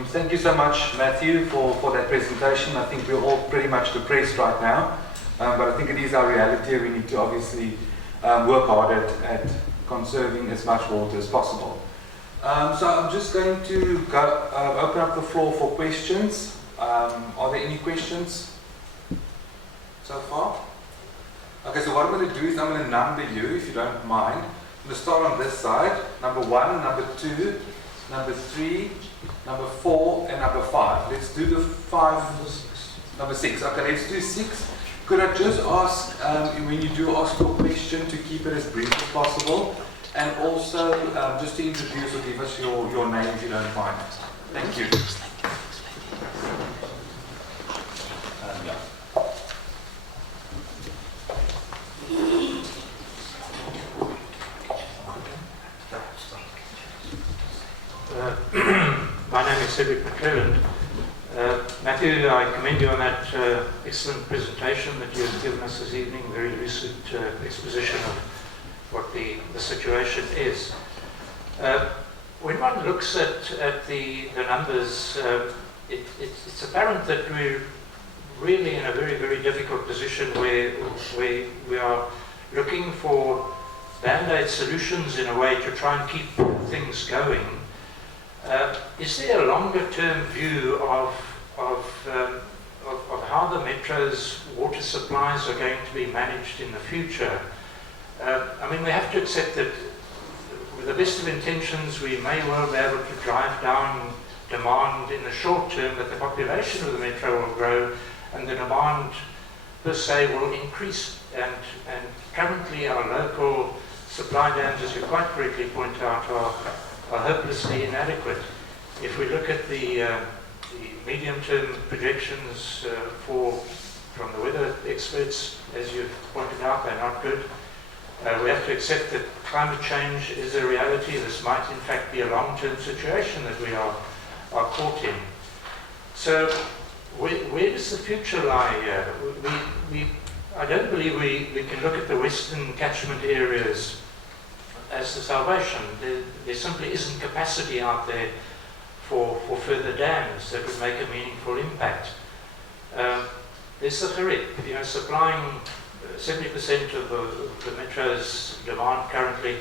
Thank you so much, Matthew, for that presentation. I think we're all pretty much depressed right now, but I think it is our reality. We need to obviously work hard at conserving as much water as possible. So I'm just going to go, open up the floor for questions. Are there any questions so far? Okay, so what I'm going to do is I'm going to number you, if you don't mind. I'm going to start on this side. Number 1, number 2, number 3, number 4, and number 5. Let's do the 5, number 6. Okay, let's do 6. Could I just ask, when you do ask your question, to keep it as brief as possible, and also just to introduce or give us your name if you don't mind. Thank you. My name is Cedric McClelland. Matthew, I commend you on that excellent presentation that you have given us this evening, very lucid exposition of what the situation is. When one looks at the numbers, it's apparent that we're really in a very, very difficult position where we are looking for band-aid solutions in a way to try and keep things going. Is there a longer-term view of how the Metro's water supplies are going to be managed in the future? I mean, we have to accept that with the best of intentions, we may well be able to drive down demand in the short term, but the population of the Metro will grow and the demand per se will increase. And currently our local supply dams, as you quite correctly point out, are hopelessly inadequate. If we look at the medium-term projections from the weather experts, as you've pointed out, they're not good. We have to accept that climate change is a reality. This might in fact be a long-term situation that we are caught in. So where does the future lie here? I don't believe we can look at the western catchment areas as the salvation. There simply isn't capacity out there for further dams that would make a meaningful impact. There's the Cllr, supplying 70% of the Metro's demand currently.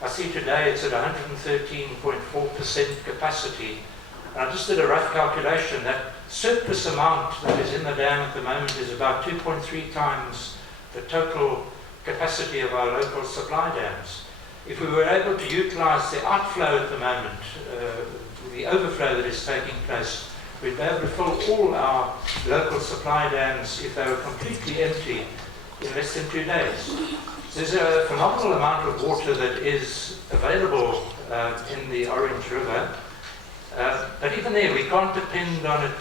I see today it's at 113.4% capacity. And I just did a rough calculation that surplus amount that is in the dam at the moment is about 2.3 times the total capacity of our local supply dams. If we were able to utilize the outflow at the moment, the overflow that is taking place, we'd be able to fill all our local supply dams, if they were completely empty, in less than 2 days. There's a phenomenal amount of water that is available in the Orange River, but even there we can't depend on it.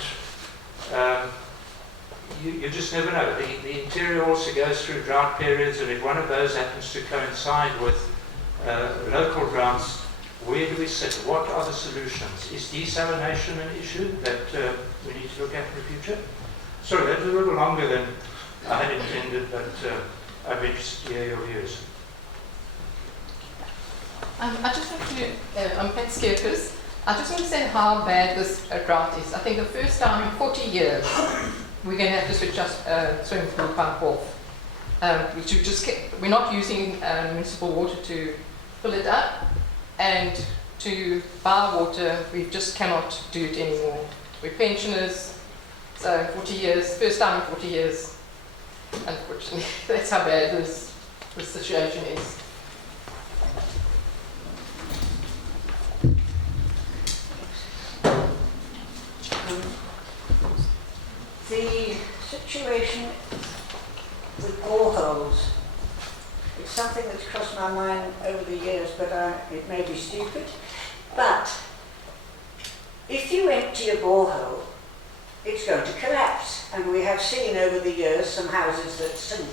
You just never know. The interior also goes through drought periods, and if one of those happens to coincide with local droughts, where do we sit? What are the solutions? Is desalination an issue that we need to look at in the future? Sorry, that was a little longer than I had intended, but I'd be interested to hear your views. I just want to, I'm Pat Skierkes. I just want to say how bad this drought is. I think the first time in 40 years, we're going to have to switch our swimming pool pump off. We're not using municipal water to fill it up, and to buy water, we just cannot do it anymore. We're pensioners, so 40 years, first time in 40 years, unfortunately. That's how bad this situation is. The situation with boreholes, it's something that's crossed my mind over the years, but it may be stupid. But if you empty a borehole, it's going to collapse. And we have seen over the years some houses that sink.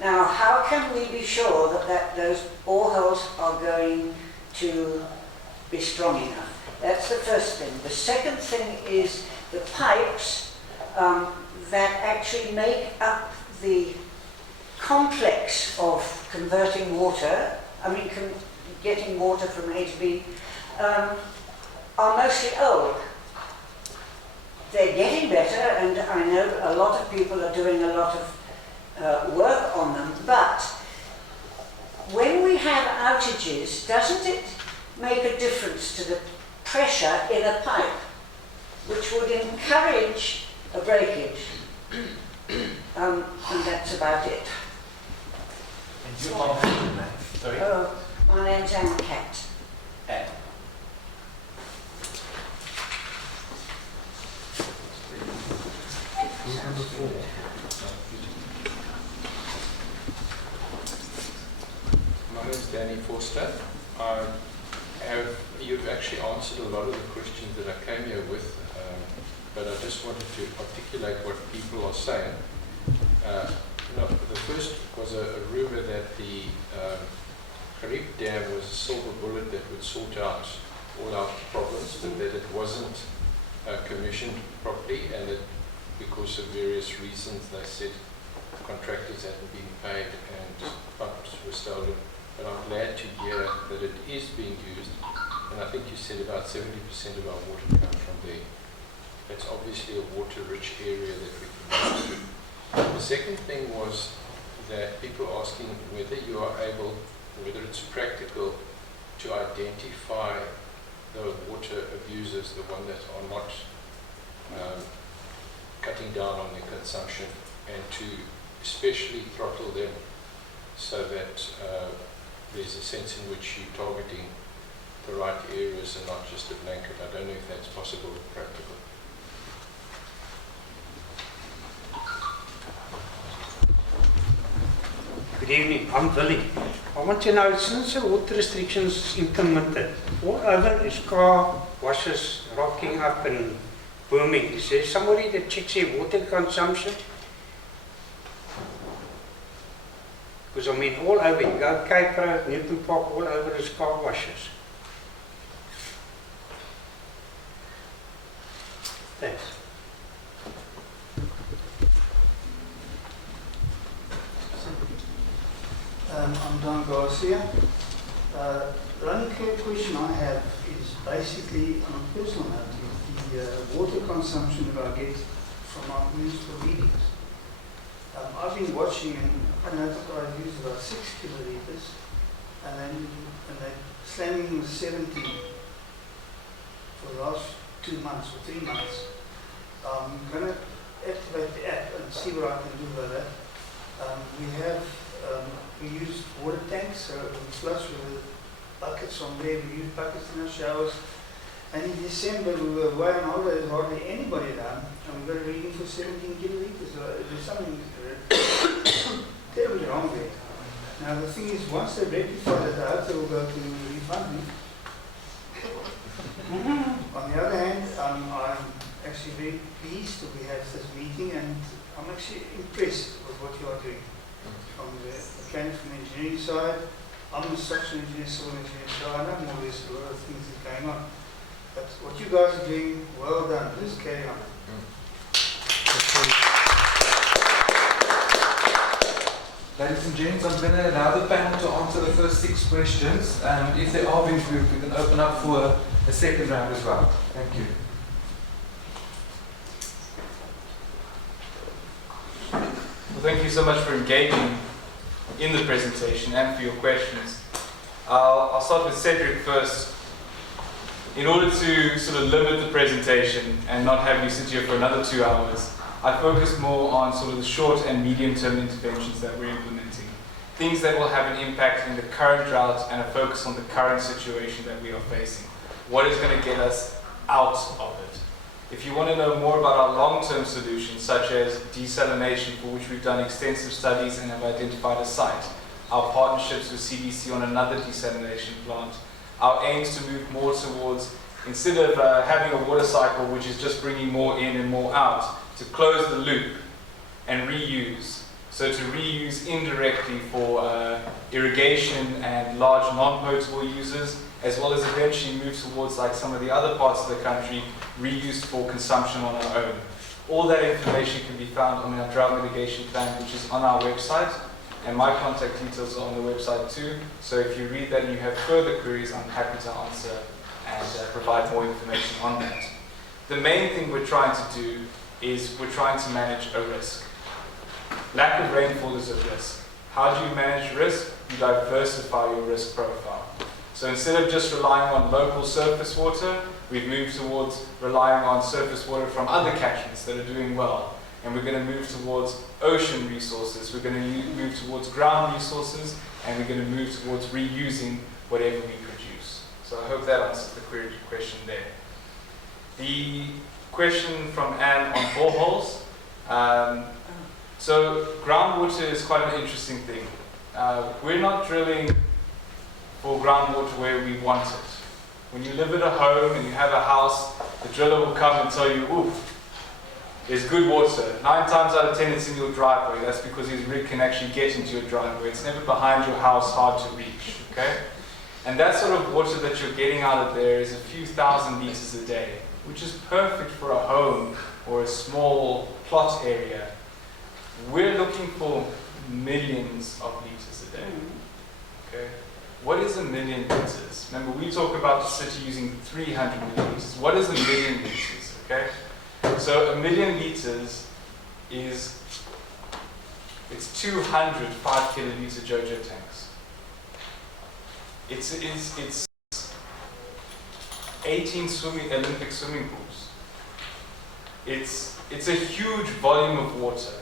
Now, how can we be sure that those boreholes are going to be strong enough? That's the first thing. The second thing is the pipes that actually make up the complex of converting water, getting water from A to B, are mostly old. They're getting better, and I know a lot of people are doing a lot of work on them, but when we have outages, doesn't it make a difference to the pressure in a pipe, which would encourage a breakage? And that's about it. And you are sorry? Oh, my name's Anne Cat. Anne. My name is Danny Forster. You've actually answered a lot of the questions that I came here with, but I just wanted to articulate what people are saying. The first was a rumor that the Retief Dam was a silver bullet that would sort out all our problems, but that it wasn't commissioned properly, and that because of various reasons they said contractors hadn't been paid and pumps were stolen. But I'm glad to hear that it is being used, and I think you said about 70% of our water comes from there. That's obviously a water-rich area that we can use. The second thing was that people asking whether you are able, whether it's practical to identify the water abusers, the ones that are not cutting down on their consumption, and to especially throttle them so that there's a sense in which you're targeting the right areas and not just a blanket. I don't know if that's possible or practical. Good evening, I'm Willie. I want to know, since the water restrictions is implemented, all over is car washes rocking up and booming. Is there somebody that checks their water consumption? Because I mean, all over, you go Cape Road, Newton Park, all over is car washes. Thanks. I'm Don Garcia. The only question I have is basically on a personal note, the water consumption that I get from our municipal readings. I've been watching, and I know that I use about 6 kiloliters, and they're slamming the 17 for the last 2 months or 3 months. I'm going to activate the app and see what I can do with that. We use water tanks, so we flush with buckets from there. We use buckets in our showers. And in December, we were away on holiday, there's hardly anybody around, and we got a reading for 17 kiloliters. There's something terribly wrong there. Now, the thing is, once they rectify that, I hope they will go to refund me. On the other hand, I'm actually very pleased that we have this meeting, and I'm actually impressed with what you are doing. From the mechanical and engineering side, I'm a structural engineer, civil engineer, so I know more or less a lot of things that are going on. But what you guys are doing, well done. Please carry on. Ladies and gents, I'm going to allow the panel to answer the first 6 questions. If there are any, we can open up for a second round as well. Thank you. Well, thank you so much for engaging in the presentation and for your questions. I'll start with Cedric first. In order to sort of limit the presentation and not have you sit here for another 2 hours, I focus more on sort of the short and medium-term interventions that we're implementing. Things that will have an impact in the current drought and a focus on the current situation that we are facing. What is going to get us out of it? If you want to know more about our long-term solutions, such as desalination, for which we've done extensive studies and have identified a site, our partnerships with CDC on another desalination plant, our aims to move more towards, instead of having a water cycle which is just bringing more in and more out, to close the loop and reuse. So to reuse indirectly for irrigation and large non-potable users, as well as eventually move towards, like some of the other parts of the country, reused for consumption on our own. All that information can be found on our drought mitigation plan, which is on our website, and my contact details are on the website too. So if you read that and you have further queries, I'm happy to answer and provide more information on that. The main thing we're trying to do is we're trying to manage a risk. Lack of rainfall is a risk. How do you manage risk? You diversify your risk profile. So instead of just relying on local surface water, we've moved towards relying on surface water from other catchments that are doing well. And we're going to move towards ocean resources. We're going to move towards ground resources, and we're going to move towards reusing whatever we produce. So I hope that answers the question there. The question from Anne on boreholes. So groundwater is quite an interesting thing. We're not drilling for groundwater where we want it. When you live at a home and you have a house, the driller will come and tell you, ooh, there's good water. 9 times out of 10 it's in your driveway. That's because his rig can actually get into your driveway. It's never behind your house, hard to reach, okay? And that sort of water that you're getting out of there is a few thousand liters a day, which is perfect for a home or a small plot area. We're looking for millions of liters a day, okay? What is a million liters? Remember, we talk about the city using 300 million liters. What is a million liters, okay? So a million liters is, it's 200 5-kiloliter JoJo tanks. It's 18 Olympic swimming pools. It's a huge volume of water,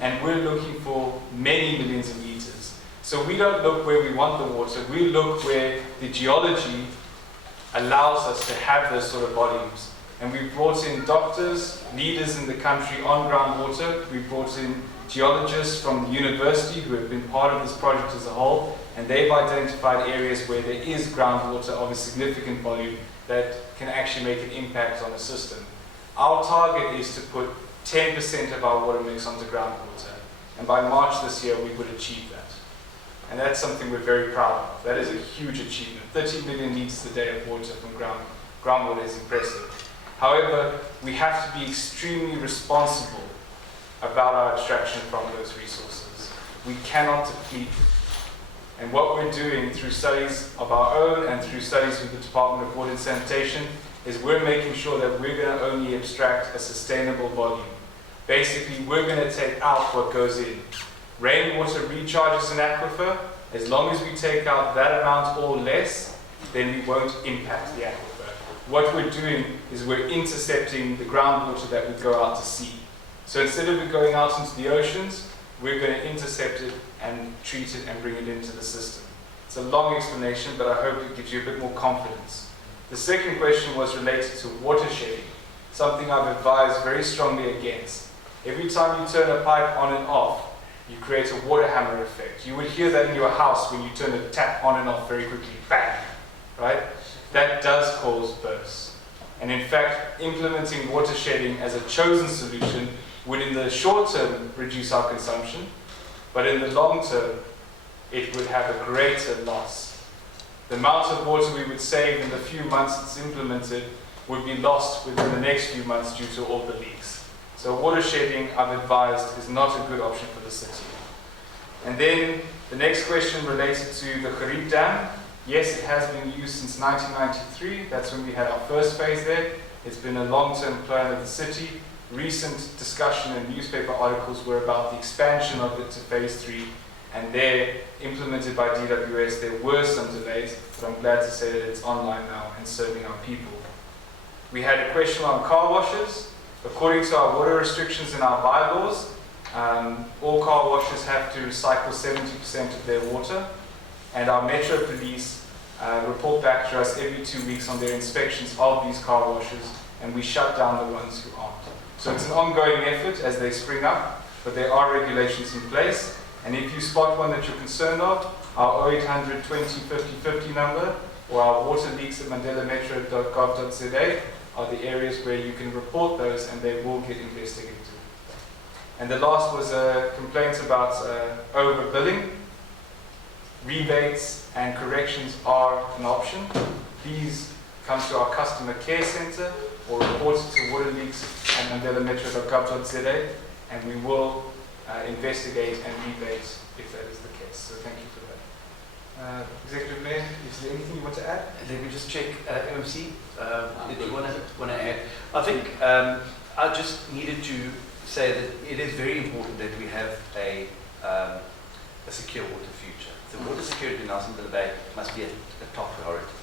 and we're looking for many millions of liters. So we don't look where we want the water, we look where the geology allows us to have those sort of volumes. And we've brought in doctors, leaders in the country on groundwater. We've brought in geologists from the university who have been part of this project as a whole, and they've identified areas where there is groundwater of a significant volume that can actually make an impact on the system. Our target is to put 10% of our water mix onto groundwater, and by March this year we would achieve that. And that's something we're very proud of. That is a huge achievement. 30 million liters a day of water from groundwater is impressive. However, we have to be extremely responsible about our extraction from those resources. We cannot deplete them. And what we're doing through studies of our own and through studies with the Department of Water and Sanitation is we're making sure that we're going to only extract a sustainable volume. Basically, we're going to take out what goes in. Rainwater recharges an aquifer. As long as we take out that amount or less, then we won't impact the aquifer. what we're doing is we're intercepting the groundwater that would go out to sea. So instead of it going out into the oceans, we're going to intercept it and treat it and bring it into the system. It's a long explanation, but I hope it gives you a bit more confidence. The second question was related to water shedding, something I've advised very strongly against. Every time you turn a pipe on and off, you create a water hammer effect. You would hear that in your house when you turn a tap on and off very quickly, bang, right? That does cause bursts. And in fact, implementing water shedding as a chosen solution would in the short term reduce our consumption, but in the long term, it would have a greater loss. The amount of water we would save in the few months it's implemented would be lost within the next few months due to all the leaks. So water shedding, I've advised, is not a good option for the city. And then the next question related to the Retief Dam. Yes, it has been used since 1993. That's when we had our first phase there. It's been a long-term plan of the city. Recent discussion and newspaper articles were about the expansion of it to phase 3. And there, implemented by DWS, there were some delays, but I'm glad to say that it's online now and serving our people. We had a question on car washes. According to our water restrictions in our bylaws, all car washes have to recycle 70% of their water, and our Metro Police report back to us every 2 weeks on their inspections of these car washes, and we shut down the ones who aren't. So it's an ongoing effort as they spring up, but there are regulations in place, and if you spot one that you're concerned of, our 0800 20 50 50 number or our water leaks at mandelametro.gov.za are the areas where you can report those and they will get investigated. And the last was a complaint about overbilling. Rebates and corrections are an option. Please come to our customer care centre or report it to water leaks at mandelametro.gov.za and we will investigate and rebate if that is the case. So thank you for that. Executive Mayor, is there anything you want to add? Let me just check MMC. Did you want to add? I think I just needed to say that it is very important that we have a secure water future. So water security in Nelson Bay must be a top priority.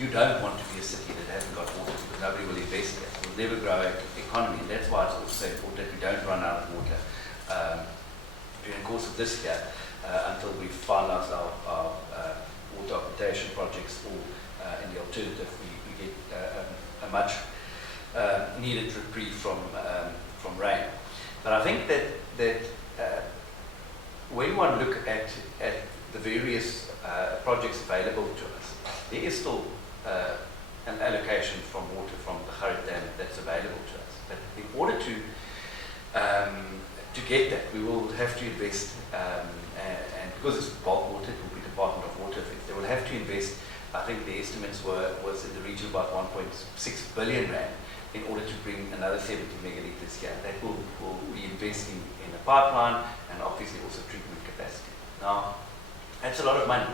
You don't want to be a city that hasn't got water because nobody will invest there. It will never grow an economy. And that's why it's also important that we don't run out of water during the course of this year until we finalize our water augmentation projects, or in the alternative we get a much needed reprieve from rain. But I think that when one look at the various projects available to us, there is still an allocation from water from the Cllr Dam that's available to us. But in order to get that, we will have to invest, and because it's bulk water, it will be Department of Water Affairs. They will have to invest. I think the estimates was in the region of about 1.6 billion rand in order to bring another 70 megalitres here. That will be investing in a pipeline and obviously also treatment capacity. Now, that's a lot of money,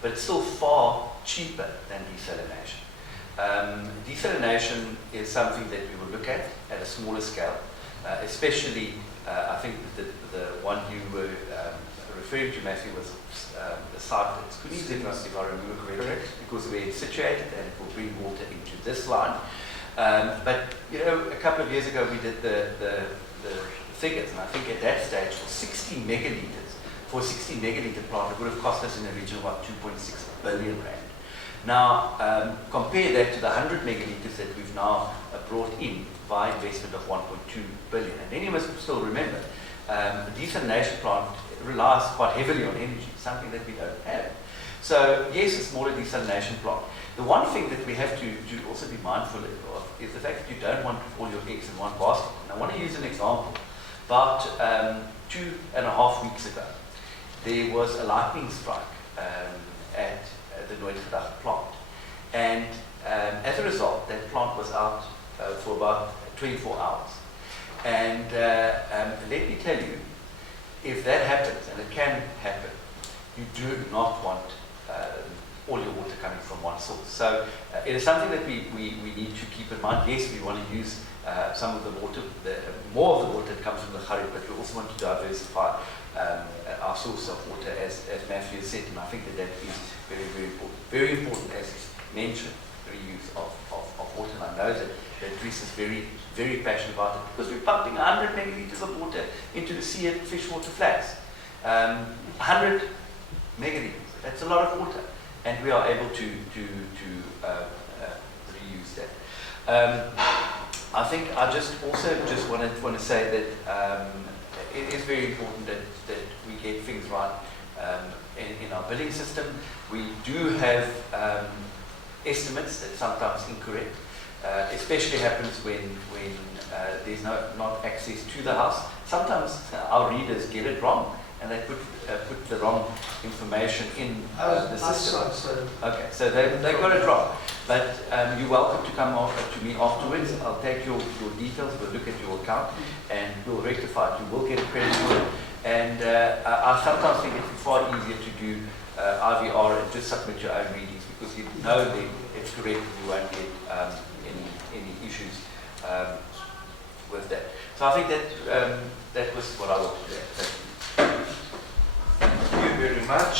but it's still far cheaper than desalination. Desalination is something that we will look at a smaller scale, especially I think the one you were referring to, Matthew, was the site at Squeeze, if I remember correctly, because we're situated and it will bring water into this line. But you know, a couple of years ago we did the figures, and I think at that stage for 60 megalitres, for a 60 megaliter plant, it would have cost us in the region of about 2.6 billion rand. Now, compare that to the 100 megalitres that we've now brought in by investment of 1.2 billion. And then you must still remember, the desalination plant relies quite heavily on energy, something that we don't have. So yes, a smaller desalination plant. The one thing that we have to also be mindful of is the fact that you don't want all your eggs in one basket. And I want to use an example. About 2.5 weeks ago, there was a lightning strike at the Westhuizen plant. And as a result, that plant was out for about 24 hours. And let me tell you, if that happens, and it can happen, you do not want all your water coming from one source. So it is something that we need to keep in mind. Yes, we want to use some of the water, more of the water that comes from the Retief, but we also want to diversify our source of water, as Matthew said, and I think that is very, very important. Very important, as is mentioned, reuse of water. And I know that Dries is very, very passionate about it because we're pumping 100 megalitres of water into the sea at Fishwater Flats. 100 megalitres, that's a lot of water. And we are able to reuse that. I think I just want to say that it is very important that we get things right in our billing system. We do have estimates that are sometimes incorrect. Especially happens when there's not access to the house. Sometimes our readers get it wrong and they put the wrong information in the system. Okay, so they got it wrong. But you're welcome to come to me afterwards. I'll take your details, we'll look at your account and we'll rectify it. You will get a credit for it. And I sometimes think it's far easier to do IVR and just submit your own readings because you know that it's correct and you won't get any issues with that. So I think that was what I wanted to say. Thank you very much.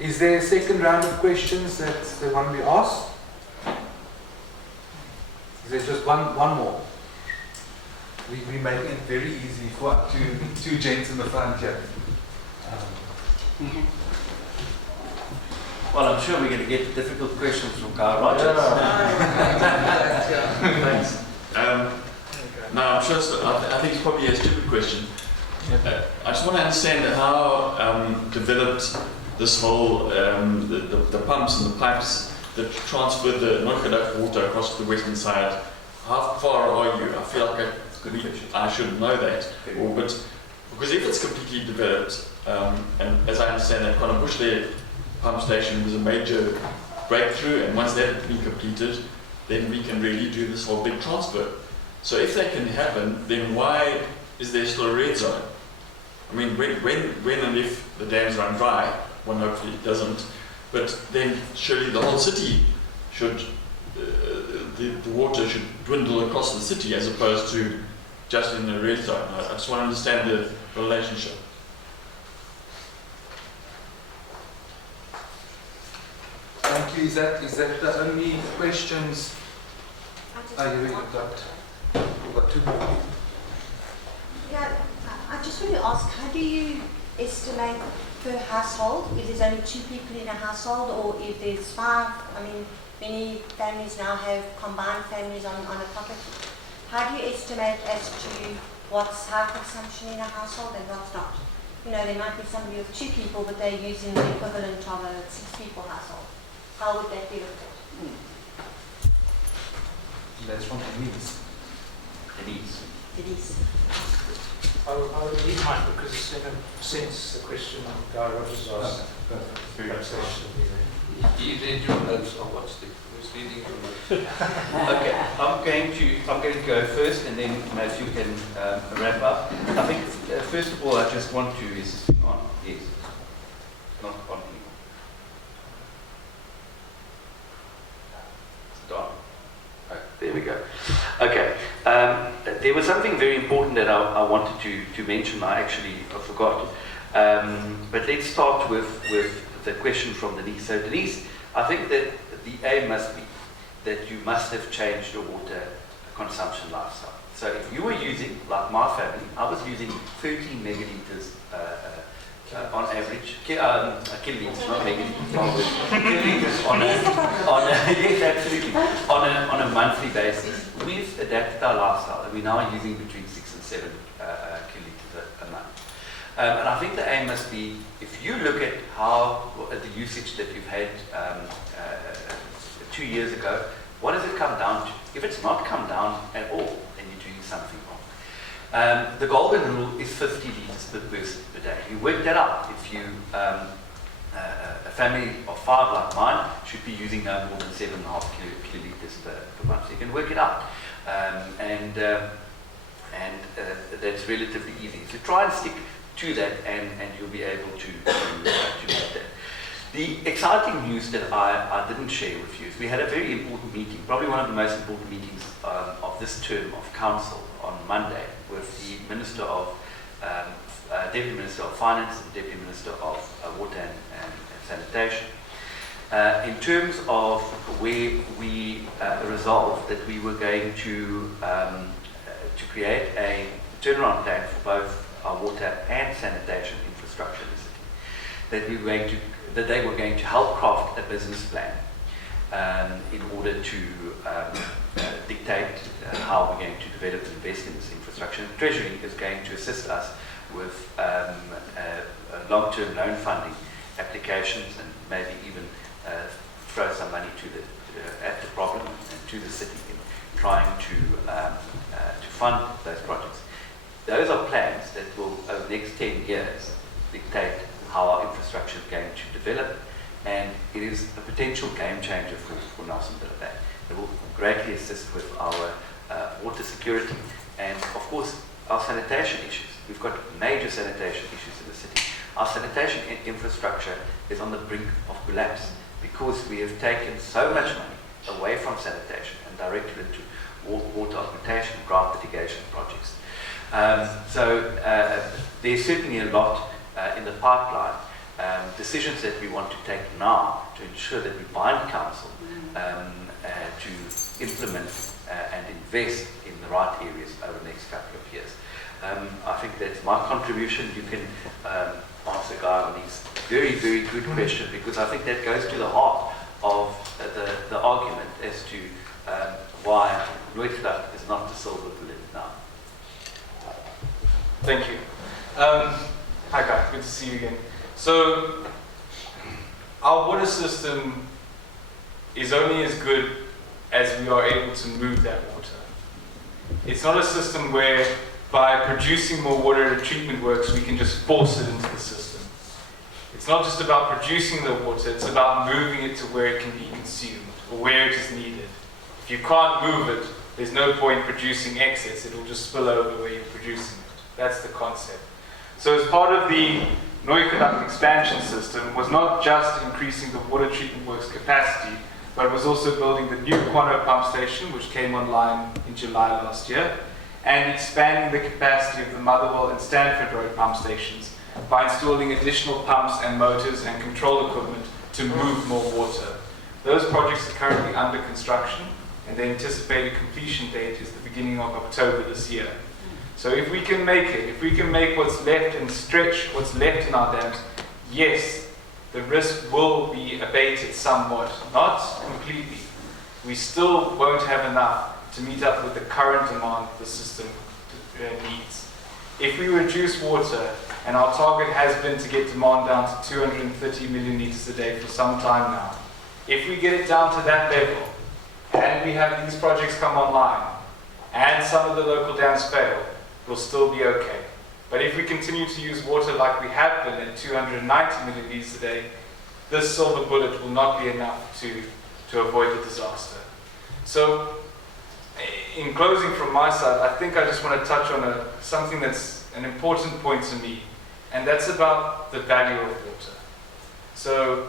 Is there a second round of questions that they want to be asked? Is there just one more? We're making it very easy for two gents in the front here. Well, I'm sure we're going to get difficult questions from Cllr Rogers. Thanks. No, I'm sure I think it's probably a stupid question. I just want to understand how developed this whole, the pumps and the pipes that transfer the not-enough water across to the western side. How far are you? I feel like I should know that. But because if it's completely developed, and as I understand that Bushland pump station was a major breakthrough, and once that has been completed, then we can really do this whole big transfer. So if that can happen, then why is there still a red zone? I mean, when and if the dams run dry, one hopefully it doesn't, but then surely the whole city should, the water should dwindle across the city as opposed to just in the red zone. I just want to understand the relationship. Thank you. Is that the only questions? We've got two more. Yeah, I just want to ask, how do you estimate per household? If there's only 2 people in a household, or if there's 5? I mean, many families now have combined families on a property. How do you estimate as to what's high consumption in a household and what's not? You know, there might be somebody with 2 people, but they're using the equivalent of a 6-people household. How would that be looked at? That's from Denise. Denise. I would leave mine because in a sense the question Cllr Rogers asked. You read your notes on what's reading your notes. Okay, I'm going to go first, and then Matthew can wrap up. I think first of all, I just want to is this thing on? Yes, not on anymore. It's on. There we go. Okay. There was something very important that I wanted to mention. I forgot. But let's start with the question from Denise. So Denise, I think that the aim must be that you must have changed your water consumption lifestyle. So if you were using, like my family, I was using 13 megalitres on average, kiloliters, not megalitres, kiloliters yes, absolutely, on a monthly basis. We've adapted our lifestyle, and we're now using between 6 and 7 kiloliters a month. And I think the aim must be, if you look at how the usage that you've had 2 years ago, what does it come down to? If it's not come down at all, then you're doing something wrong. The golden rule is 50 litres per person per day. You work that out. If you, a family of 5 like mine should be using no more than 7.5 kilolitres per month. So you can work it out. And that's relatively easy. So try and stick to that, and you'll be able to do that. The exciting news that I didn't share with you is we had a very important meeting, probably one of the most important meetings of this term of council on Monday, with the Minister of Deputy Minister of Finance and Deputy Minister of Water and Sanitation. In terms of where we resolved that we were going to create a turnaround plan for both our water and sanitation infrastructure in the city, that they were going to help craft a business plan in order to dictate how we're going to develop and invest in this infrastructure. And Treasury is going to assist us with long-term loan funding applications and maybe even throw some money at the problem and to the city in trying to fund those projects. Those are plans that will, over the next 10 years, dictate how our infrastructure is going to develop, and it is a potential game changer for Nelson Bay. It will greatly assist with our water security and, of course, our sanitation issues. We've got major sanitation issues in the city. Our sanitation infrastructure is on the brink of collapse because we have taken so much money away from sanitation and directed it to water augmentation, drought mitigation projects. So there's certainly a lot in the pipeline. Decisions that we want to take now to ensure that we bind council to implement and invest in the right areas over the next couple of years. I think that's my contribution. You can answer Guy on these very, very good questions, because I think that goes to the heart of the argument as to why Drought is not the silver bullet now. Thank you. Hi Guy, good to see you again. So, our water system is only as good as we are able to move that water. It's not a system where by producing more water at a treatment works, we can just force it into the system. It's not just about producing the water, it's about moving it to where it can be consumed or where it is needed. If you can't move it, there's no point producing excess, it will just spill over where you're producing it. That's the concept. So as part of the Neugedacht expansion system was not just increasing the water treatment works capacity, but it was also building the new Quano pump station, which came online in July last year, and expanding the capacity of the Motherwell and Stanford Road pump stations by installing additional pumps and motors and control equipment to move more water. Those projects are currently under construction, and the anticipated completion date is the beginning of October this year. So if we can make it, if we can make what's left and stretch what's left in our dams, yes, the risk will be abated somewhat, not completely. We still won't have enough to meet up with the current demand the system needs. If we reduce water, and our target has been to get demand down to 230 million litres a day for some time now, if we get it down to that level, and we have these projects come online, and some of the local dams fail, we'll still be okay. But if we continue to use water like we have been at 290 million litres a day, this silver bullet will not be enough to avoid the disaster. So, in closing from my side, I think I just want to touch on something that's an important point to me, and that's about the value of water. So,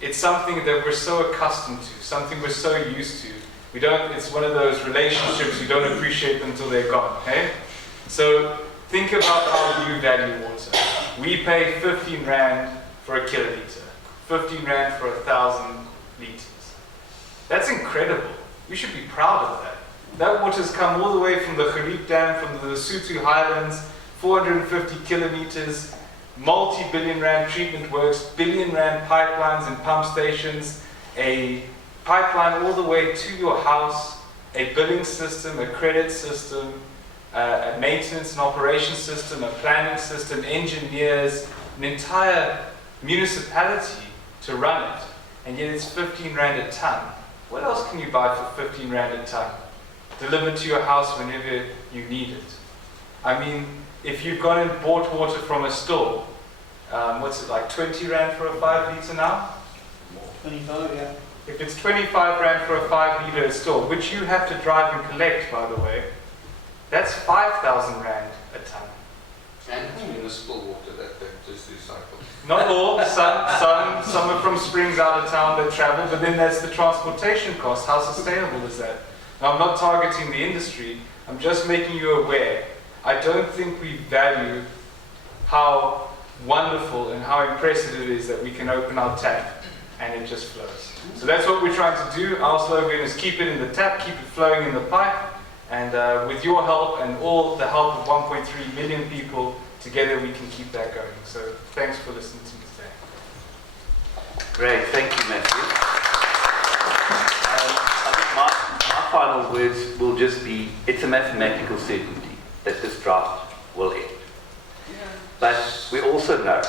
it's something that we're so accustomed to, something we're so used to. It's one of those relationships you don't appreciate until they're gone, okay? So think about how you value water. We pay 15 Rand for a kiloliter, 15 Rand for 1,000 litres. That's incredible. We should be proud of that. That water's come all the way from the Cllr Dam, from the Lesotho Highlands, 450 kilometers, multi-billion Rand treatment works, billion Rand pipelines and pump stations, a pipeline all the way to your house, a billing system, a credit system, a maintenance and operation system, a planning system, engineers, an entire municipality to run it, and yet it's 15 Rand a ton. What else can you buy for 15 Rand a ton? Delivered to your house whenever you need it. I mean, if you've gone and bought water from a store, what's it like, 20 Rand for a 5 litre now? 25, yeah. If it's 25 Rand for a 5 litre store, which you have to drive and collect, by the way, that's 5,000 Rand a ton. And it's municipal water that they just recycle. Not all, some are from springs out of town that travel, but then there's the transportation cost. How sustainable is that? Now, I'm not targeting the industry, I'm just making you aware. I don't think we value how wonderful and how impressive it is that we can open our tap and it just flows. So that's what we're trying to do. Our slogan is keep it in the tap, keep it flowing in the pipe, and with your help and all the help of 1.3 million people, together we can keep that going. So thanks for listening to me today. Great, thank you, Matthew. I think my final words will just be, it's a mathematical certainty that this drought will end. But we also know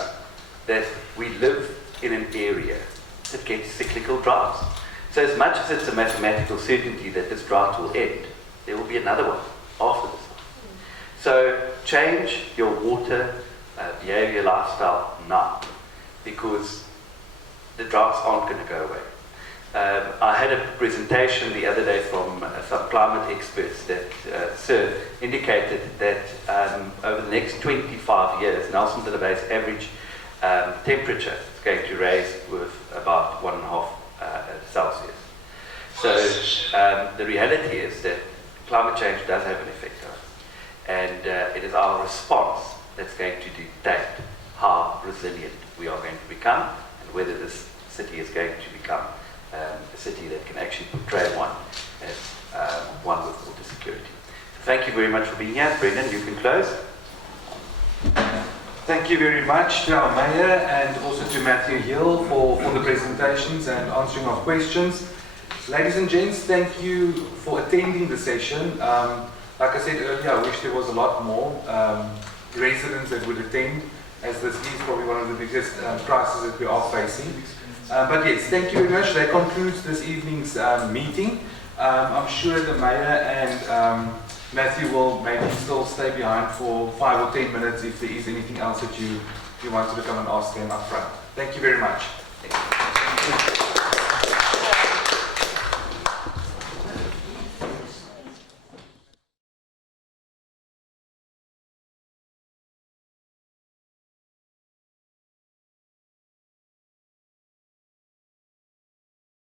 that we live in an area that gets cyclical droughts. So as much as it's a mathematical certainty that this drought will end, there will be another one after this one. So change your water behavior lifestyle now, because the droughts aren't going to go away. I had a presentation the other day from some climate experts that indicated that over the next 25 years, Nelson Mandela Bay's average temperature is going to rise with about 1.5 Celsius. So the reality is that climate change does have an effect on us. And it is our response that's going to dictate how resilient we are going to become, and whether this city is going to become a city that can actually portray one as one with water security. Thank you very much for being here. Brendan, you can close. Thank you very much to our Mayor and also to Matthew Hill for the presentations and answering our questions. Ladies and gents, thank you for attending the session. Like I said earlier, I wish there was a lot more residents that would attend, as this is probably one of the biggest crises that we are facing. But yes, thank you very much. That concludes this evening's meeting. I'm sure the Mayor and Matthew will maybe still stay behind for 5 or 10 minutes if there is anything else that you wanted to come and ask them up front. Thank you very much. Thank you.